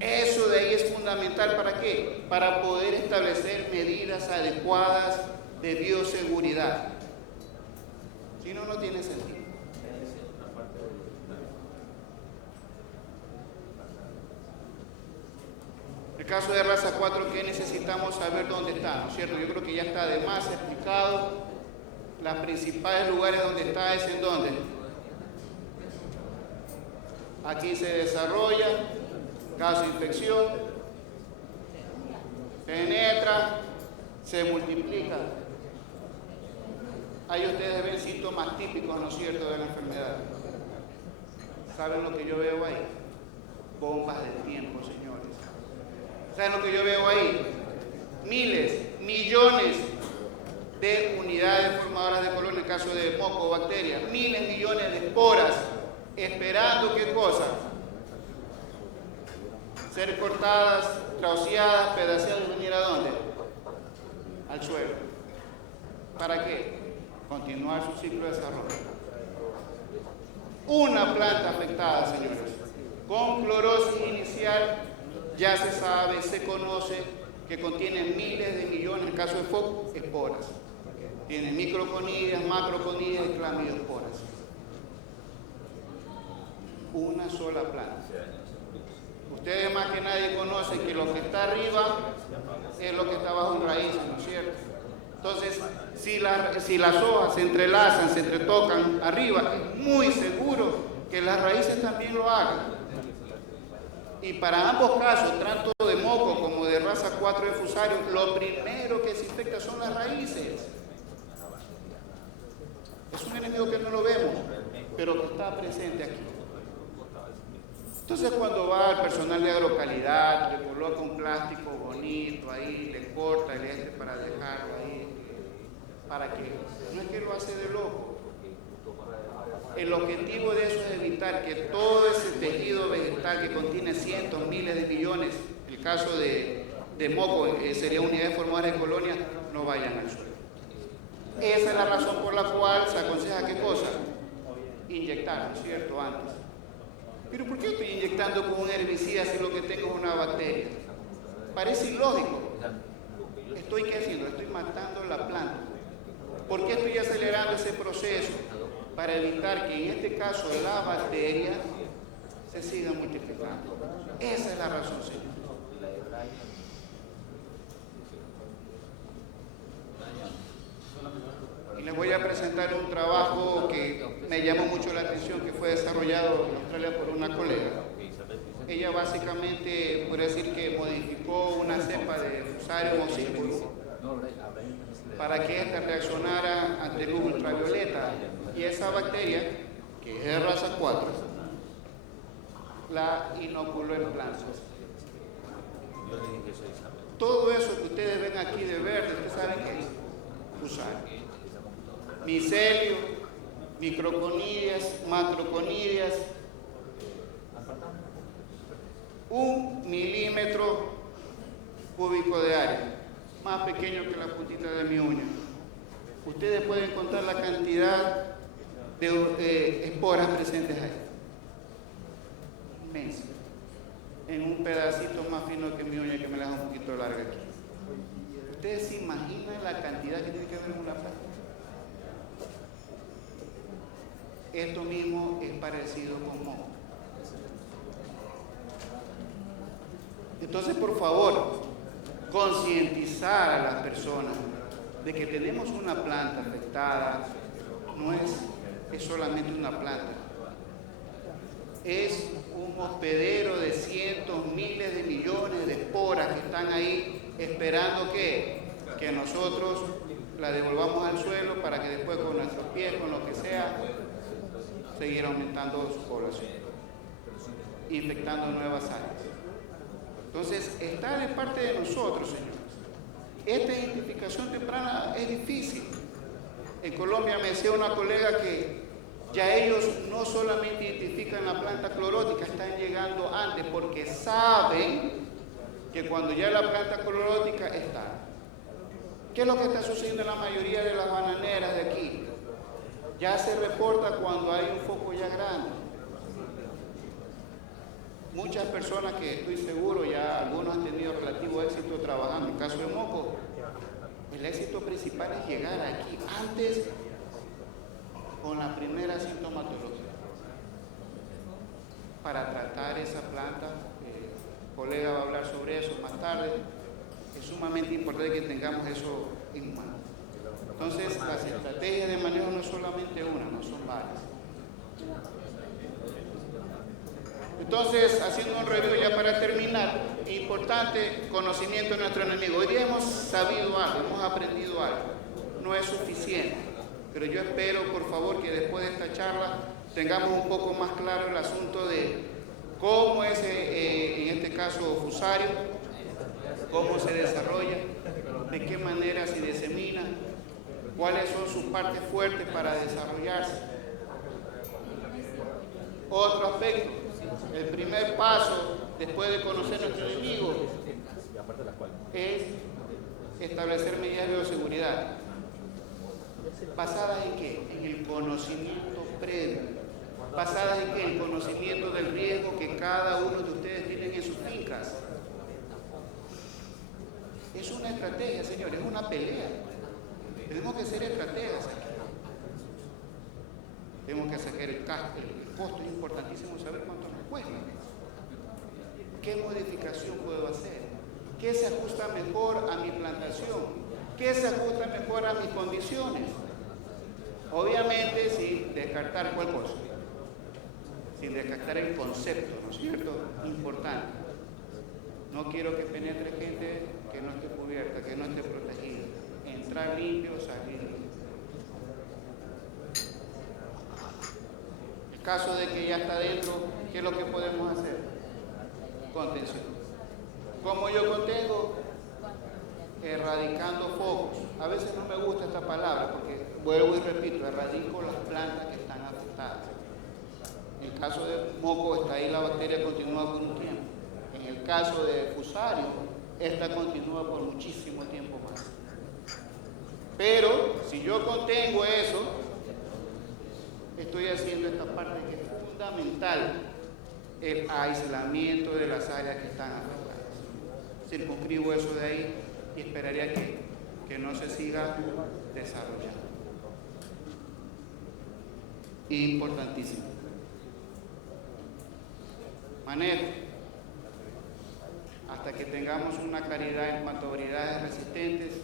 Eso de ahí es fundamental. ¿Para qué? Para poder establecer medidas adecuadas de bioseguridad. Si no, no tiene sentido. El caso de raza 4, que necesitamos saber dónde está, ¿no es cierto? Yo creo que ya está de más explicado. Los principales lugares donde está es en dónde. Aquí se desarrolla, caso de infección, penetra, se multiplica. Ahí ustedes ven síntomas típicos, ¿no es cierto?, de la enfermedad. ¿Saben lo que yo veo ahí? Bombas de tiempo, señores. ¿Saben lo que yo veo ahí? Miles, millones de unidades formadoras de colon, en el caso de moco o bacterias, miles, millones de esporas, esperando ¿qué cosa? Ser cortadas, trauceadas, pedaceadas y venir ¿a dónde? Al suelo. ¿Para qué? Continuar su ciclo de desarrollo. Una planta afectada, señores, con clorosis inicial, ya se sabe, se conoce que contiene miles de millones, en el caso de foco, esporas. Tiene microconidias, macroconidias y clamidiosporas. Una sola planta. Ustedes más que nadie conocen que lo que está arriba es lo que está bajo en raíces, ¿no es cierto? Entonces, si las hojas se entrelazan, se entretocan arriba, es muy seguro que las raíces también lo hagan. Y para ambos casos, tanto de moco como de raza 4 de fusario, lo primero que se infecta son las raíces. Es un enemigo que no lo vemos, pero que está presente aquí. Entonces, cuando va el personal de agrocalidad, le coloca un plástico bonito ahí, le corta el para dejarlo ahí, ¿para qué? No es que lo hace de loco. El objetivo de eso es evitar que todo ese tejido vegetal que contiene cientos, miles de millones, el caso de moco sería unidades formadoras de colonia, no vayan al suelo. Esa es la razón por la cual se aconseja ¿qué cosa? Inyectar, ¿no es cierto? Antes. Pero ¿por qué estoy inyectando con un herbicida si lo que tengo es una bacteria? Parece ilógico. ¿Qué haciendo? Estoy matando la planta. ¿Por qué estoy acelerando ese proceso? Para evitar que en este caso la bacteria se siga multiplicando. Esa es la razón, señor. Y les voy a presentar un trabajo que me llamó mucho la atención, que fue desarrollado en Australia por una colega. Ella básicamente, podría decir que modificó una cepa de Fusarium oxyculus para que ésta reaccionara ante luz ultravioleta. Y esa bacteria, que es de raza 4, la inoculó en plantas. Todo eso que ustedes ven aquí de verde, ustedes saben que es Fusarium. Micelio, microconidias, macroconidias, 1 milímetro cúbico de área, más pequeño que la puntita de mi uña. Ustedes pueden contar la cantidad de esporas presentes ahí. Inmensa. En un pedacito más fino que mi uña, que me la deja un poquito larga aquí. ¿Ustedes se imaginan la cantidad que tiene que haber en una planta? Esto mismo es parecido con moco. Entonces, por favor, concientizar a las personas de que tenemos una planta afectada. No es solamente una planta, es un hospedero de cientos, miles de millones de esporas que están ahí esperando que nosotros la devolvamos al suelo para que después con nuestros pies, con lo que sea, seguir aumentando su población, infectando nuevas áreas. Entonces, está de parte de nosotros, señores. Esta identificación temprana es difícil. En Colombia me decía una colega que ya ellos no solamente identifican la planta clorótica, están llegando antes porque saben que cuando ya la planta clorótica está. ¿Qué es lo que está sucediendo en la mayoría de las bananeras de aquí? Ya se reporta cuando hay un foco ya grande. Muchas personas que estoy seguro, ya algunos han tenido relativo éxito trabajando. En el caso de moco, el éxito principal es llegar aquí antes con la primera sintomatología para tratar esa planta. El colega va a hablar sobre eso más tarde. Es sumamente importante que tengamos eso en mano. Entonces, las estrategias de manejo no es solamente una, no son varias. Entonces, haciendo un review ya para terminar, importante conocimiento de nuestro enemigo. Hoy día hemos sabido algo, hemos aprendido algo. No es suficiente, pero yo espero, por favor, que después de esta charla tengamos un poco más claro el asunto de cómo es, en este caso, Fusarium, cómo se desarrolla, de qué manera se disemina, cuáles son sus partes fuertes para desarrollarse. Otro aspecto, el primer paso después de conocer a nuestro enemigo es establecer medidas de bioseguridad. ¿Basadas en qué? En el conocimiento previo. ¿Basadas en qué? En el conocimiento del riesgo que cada uno de ustedes tienen en sus fincas. Es una estrategia, señores, es una pelea. Tenemos que ser estrategas aquí. Tenemos que sacar el costo. Es importantísimo saber cuánto nos cuesta. ¿Qué modificación puedo hacer? ¿Qué se ajusta mejor a mi plantación? ¿Qué se ajusta mejor a mis condiciones? Obviamente sin descartar cuál cosa. Sin descartar el concepto, ¿no es cierto? Importante. No quiero que penetre gente que no esté cubierta, que no esté protegida. Entrar limpio, salir limpio. En caso de que ya está dentro, ¿qué es lo que podemos hacer? Contención. ¿Cómo yo contengo? Erradicando focos. A veces no me gusta esta palabra porque, vuelvo y repito, erradico las plantas que están afectadas. En el caso de moco, está ahí la bacteria, continúa por un tiempo. En el caso de fusario, esta continúa por muchísimo tiempo más. Pero, si yo contengo eso, estoy haciendo esta parte que es fundamental, el aislamiento de las áreas que están afectadas. Circunscribo eso de ahí y esperaría que no se siga desarrollando. Importantísimo. Manejo. Hasta que tengamos una claridad en cuanto a variedades resistentes,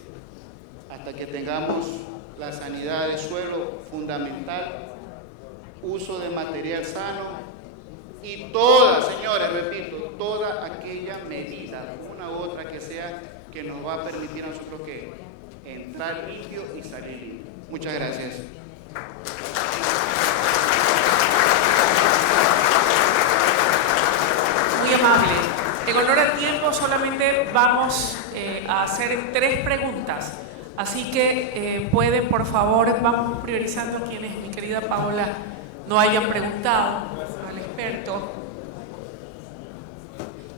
hasta que tengamos la sanidad del suelo fundamental, uso de material sano y toda, señores, repito, toda aquella medida, una u otra que sea, que nos va a permitir a nosotros que entrar limpio y salir limpio. Muchas gracias. Muy amable. En honor al tiempo, solamente vamos a hacer 3 preguntas. Así que pueden, por favor, vamos priorizando a quienes, mi querida Paola, no hayan preguntado al experto.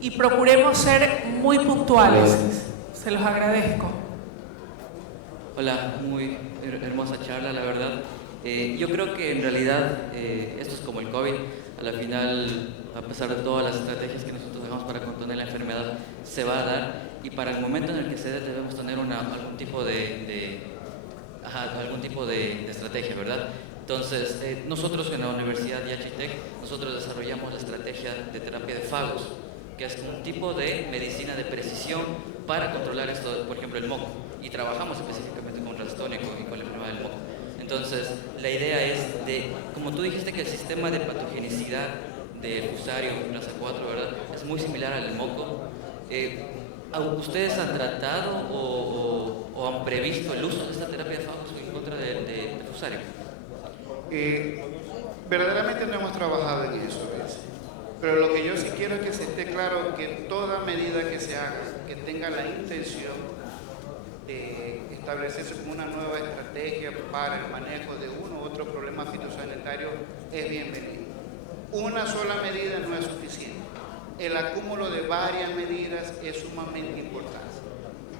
Y procuremos ser muy puntuales. Se los agradezco. Hola, muy hermosa charla, la verdad. Yo creo que en realidad esto es como el COVID. A la final, a pesar de todas las estrategias que nosotros hagamos para contener la enfermedad, se va a dar, y para el momento en el que se dé debemos tener algún tipo de estrategia, ¿verdad? Entonces, nosotros en la Universidad de IHTEC, nosotros desarrollamos la estrategia de terapia de fagos, que es un tipo de medicina de precisión para controlar esto, por ejemplo, el moco, y trabajamos específicamente con Ralstonia y con la enfermedad del moco. Entonces, la idea es de, como tú dijiste, que el sistema de patogenicidad del fusario raza 4, ¿verdad?, es muy similar al del moco. ¿Ustedes han tratado o han previsto el uso de esta terapia de fagos en contra del fusario? Verdaderamente no hemos trabajado en eso, ¿ves? Pero lo que yo sí quiero es que se esté claro que toda medida que se haga, que tenga la intención de establecerse como una nueva estrategia para el manejo de uno u otro problema fitosanitario, es bienvenido. Una sola medida no es suficiente. El acúmulo de varias medidas es sumamente importante.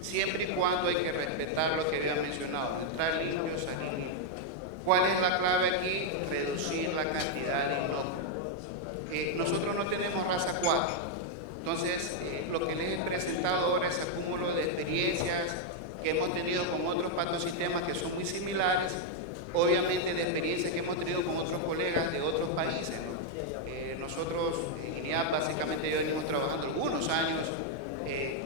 Siempre y cuando hay que respetar lo que había mencionado, entrar limpio, salir limpio. ¿Cuál es la clave aquí? Reducir la cantidad de inocuos. Nosotros no tenemos raza 4. Entonces, lo que les he presentado ahora es acúmulo de experiencias que hemos tenido con otros patosistemas que son muy similares, obviamente de experiencias que hemos tenido con otros colegas de otros países, ¿no? Nosotros en INIAP básicamente ya venimos trabajando algunos años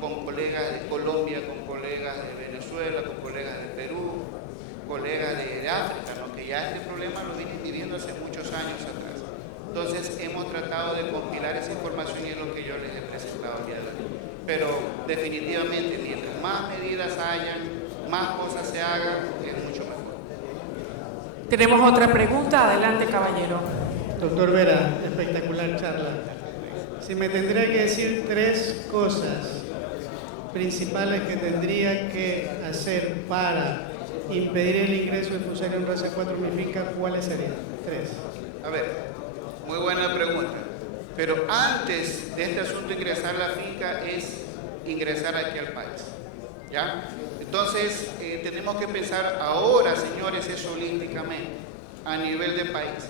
con colegas de Colombia, con colegas de Venezuela, con colegas de Perú, colegas de África, ¿no?, que ya este problema lo vienen viviendo hace muchos años atrás. Entonces hemos tratado de compilar esa información y es lo que yo les he presentado el día de hoy. Pero definitivamente, mientras más medidas hayan, más cosas se hagan, es mucho mejor. Tenemos otra pregunta. Adelante, caballero. Doctor Vera, espectacular charla. Si me tendría que decir 3 cosas principales que tendría que hacer para impedir el ingreso de fusario en raza 4 en mi finca, ¿cuáles serían? 3. A ver, muy buena pregunta. Pero antes de este asunto ingresar a la finca es ingresar aquí al país, ¿ya? Entonces, tenemos que pensar ahora, señores, eso holísticamente, a nivel de país.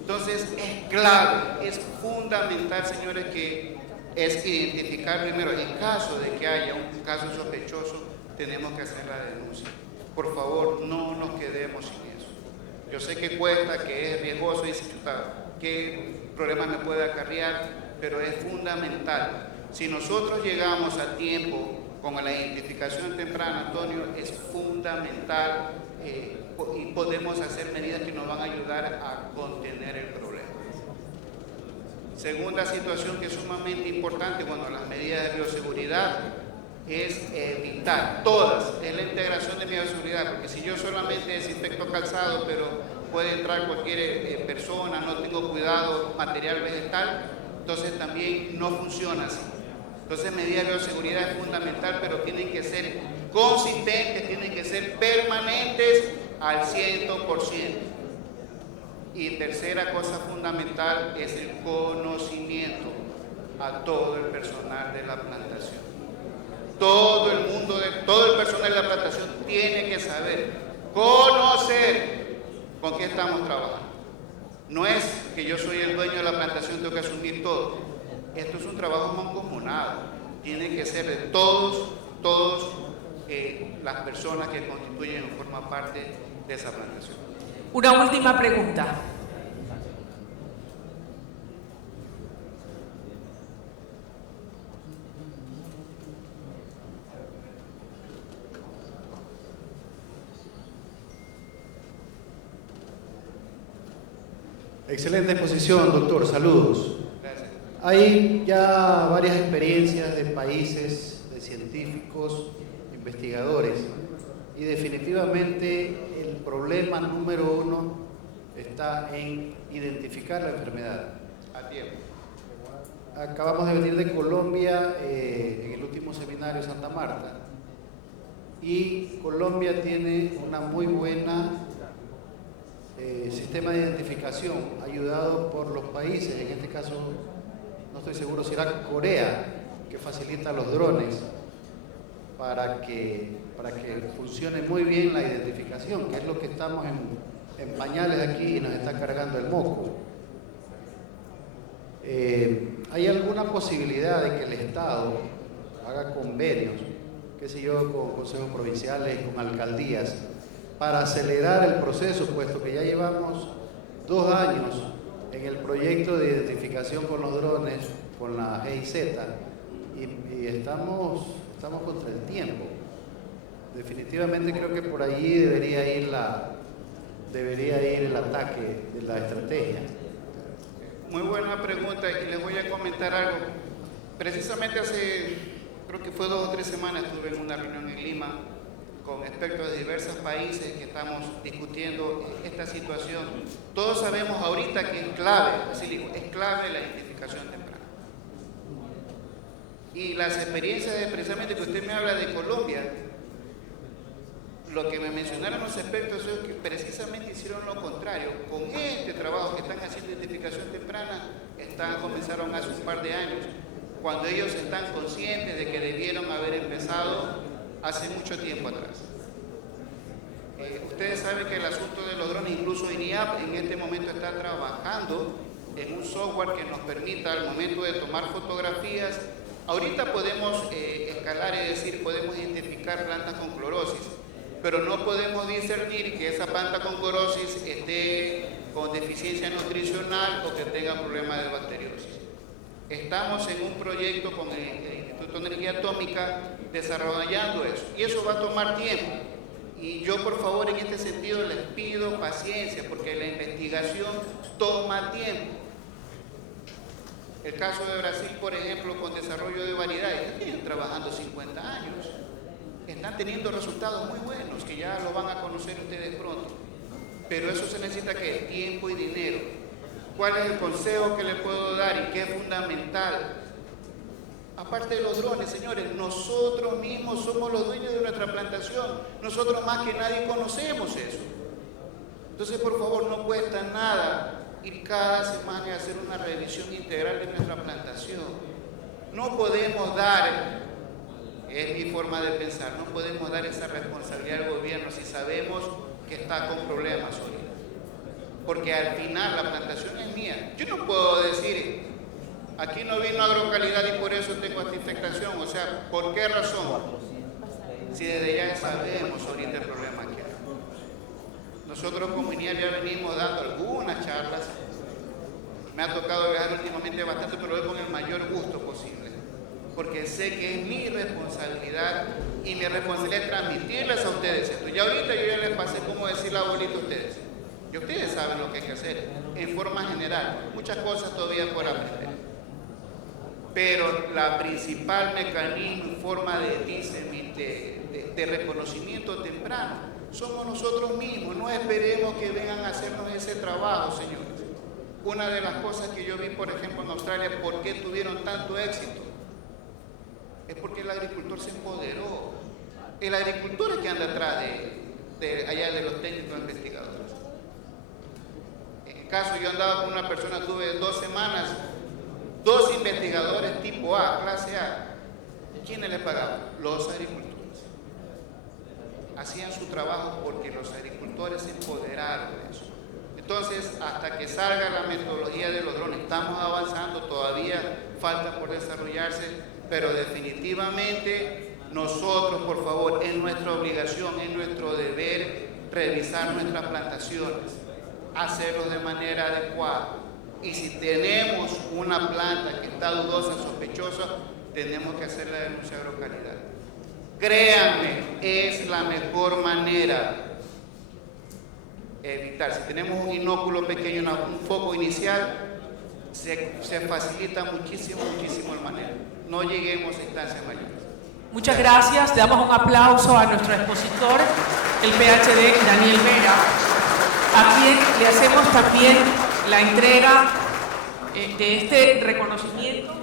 Entonces, es clave, es fundamental, señores, que es identificar primero, en caso de que haya un caso sospechoso, tenemos que hacer la denuncia. Por favor, no nos quedemos sin eso. Yo sé que cuesta, que es riesgoso, y qué problemas me puede acarrear, pero es fundamental. Si nosotros llegamos a tiempo con la identificación temprana, Antonio, es fundamental y podemos hacer medidas que nos van a ayudar a contener el problema. Segunda situación que es sumamente importante, las medidas de bioseguridad es evitar todas, es la integración de bioseguridad, porque si yo solamente desinfecto calzado, pero puede entrar cualquier persona, no tengo cuidado material vegetal, entonces también no funciona así. Entonces, medidas de bioseguridad es fundamental, pero tienen que ser consistentes, tienen que ser permanentes al 100%. Y tercera cosa fundamental es el conocimiento a todo el personal de la plantación. Todo el personal de la plantación tiene que saber, conocer con qué estamos trabajando. No es que yo soy el dueño de la plantación, tengo que asumir todo. Esto es un trabajo mancomunado, tiene que ser de todas las personas que constituyen o forman parte de esa plantación. Una última pregunta. Excelente exposición, doctor. Saludos. Gracias. Hay ya varias experiencias de países, de científicos, investigadores, y definitivamente el problema número uno está en identificar la enfermedad. A tiempo. Acabamos de venir de Colombia en el último seminario Santa Marta, y Colombia tiene una muy buena sistema de identificación ayudado por los países, en este caso no estoy seguro si era Corea, que facilita los drones para que funcione muy bien la identificación, que es lo que estamos en pañales aquí y nos está cargando el moco. ¿Hay alguna posibilidad de que el Estado haga convenios, qué sé yo, con consejos provinciales, con alcaldías, para acelerar el proceso, puesto que ya llevamos 2 años en el proyecto de identificación con los drones, con la GIZ, y estamos contra el tiempo? Definitivamente creo que por allí debería ir el ataque de la estrategia. Muy buena pregunta, y les voy a comentar algo. Precisamente hace, creo que fue 2 o 3 semanas, estuve en una reunión en Lima con expertos de diversos países que estamos discutiendo esta situación. Todos sabemos ahorita que es clave, así digo, es clave la identificación temprana. Y las experiencias precisamente que usted me habla de Colombia, lo que me mencionaron los expertos es que precisamente hicieron lo contrario. Con este trabajo que están haciendo de identificación temprana, comenzaron hace un par de años, cuando ellos están conscientes de que debieron haber empezado hace mucho tiempo atrás. Ustedes saben que el asunto de los drones, incluso INIAP en este momento está trabajando en un software que nos permita al momento de tomar fotografías, ahorita podemos escalar, es decir, podemos identificar plantas con clorosis, pero no podemos discernir que esa planta con clorosis esté con deficiencia nutricional o que tenga problemas de bacteriosis. Estamos en un proyecto con el Instituto de Energía Atómica desarrollando eso, y eso va a tomar tiempo, y yo por favor en este sentido les pido paciencia, porque la investigación toma tiempo. El caso de Brasil, por ejemplo, con desarrollo de variedades, vienen trabajando 50 años, están teniendo resultados muy buenos que ya lo van a conocer ustedes pronto, pero eso se necesita que tiempo y dinero. ¿Cuál es el consejo que le puedo dar y qué es fundamental? Aparte de los drones, señores, nosotros mismos somos los dueños de nuestra plantación. Nosotros más que nadie conocemos eso. Entonces, por favor, no cuesta nada ir cada semana a hacer una revisión integral de nuestra plantación. No podemos dar es mi forma de pensar. No podemos dar esa responsabilidad al gobierno si sabemos que está con problemas hoy. Porque al final la plantación es mía. Yo no puedo decir, aquí no vino agrocalidad y por eso tengo esta infectación. O sea, ¿por qué razón? Si desde ya sabemos ahorita el problema que hay. Nosotros como INIAL ya venimos dando algunas charlas. Me ha tocado viajar últimamente bastante, pero voy con el mayor gusto posible. Porque sé que es mi responsabilidad y mi responsabilidad es transmitirles a ustedes esto. Ya ahorita yo ya les pasé cómo decir la bolita a ustedes. Y ustedes saben lo que hay que hacer en forma general. Muchas cosas todavía por aprender. Pero la principal mecanismo y forma de reconocimiento temprano somos nosotros mismos. No esperemos que vengan a hacernos ese trabajo, señores. Una de las cosas que yo vi, por ejemplo, en Australia, ¿por qué tuvieron tanto éxito? Es porque el agricultor se empoderó. El agricultor es que anda atrás allá de los técnicos investigadores. En el caso, yo andaba con una persona, tuve 2 semanas, 2 investigadores tipo A, clase A. ¿Quiénes les pagaban? Los agricultores. Hacían su trabajo porque los agricultores se empoderaron de eso. Entonces, hasta que salga la metodología de los drones, estamos avanzando, todavía falta por desarrollarse, pero definitivamente nosotros, por favor, es nuestra obligación, es nuestro deber revisar nuestras plantaciones, hacerlo de manera adecuada. Y si tenemos una planta que está dudosa, sospechosa, tenemos que hacer la denuncia de agrocalidad. Créanme, es la mejor manera evitar. Si tenemos un inóculo pequeño, un foco inicial, se facilita muchísimo el manejo. No lleguemos a instancias mayores. Muchas gracias. Le damos un aplauso a nuestro expositor, el PhD Daniel Vera, a quien le hacemos también la entrega de este reconocimiento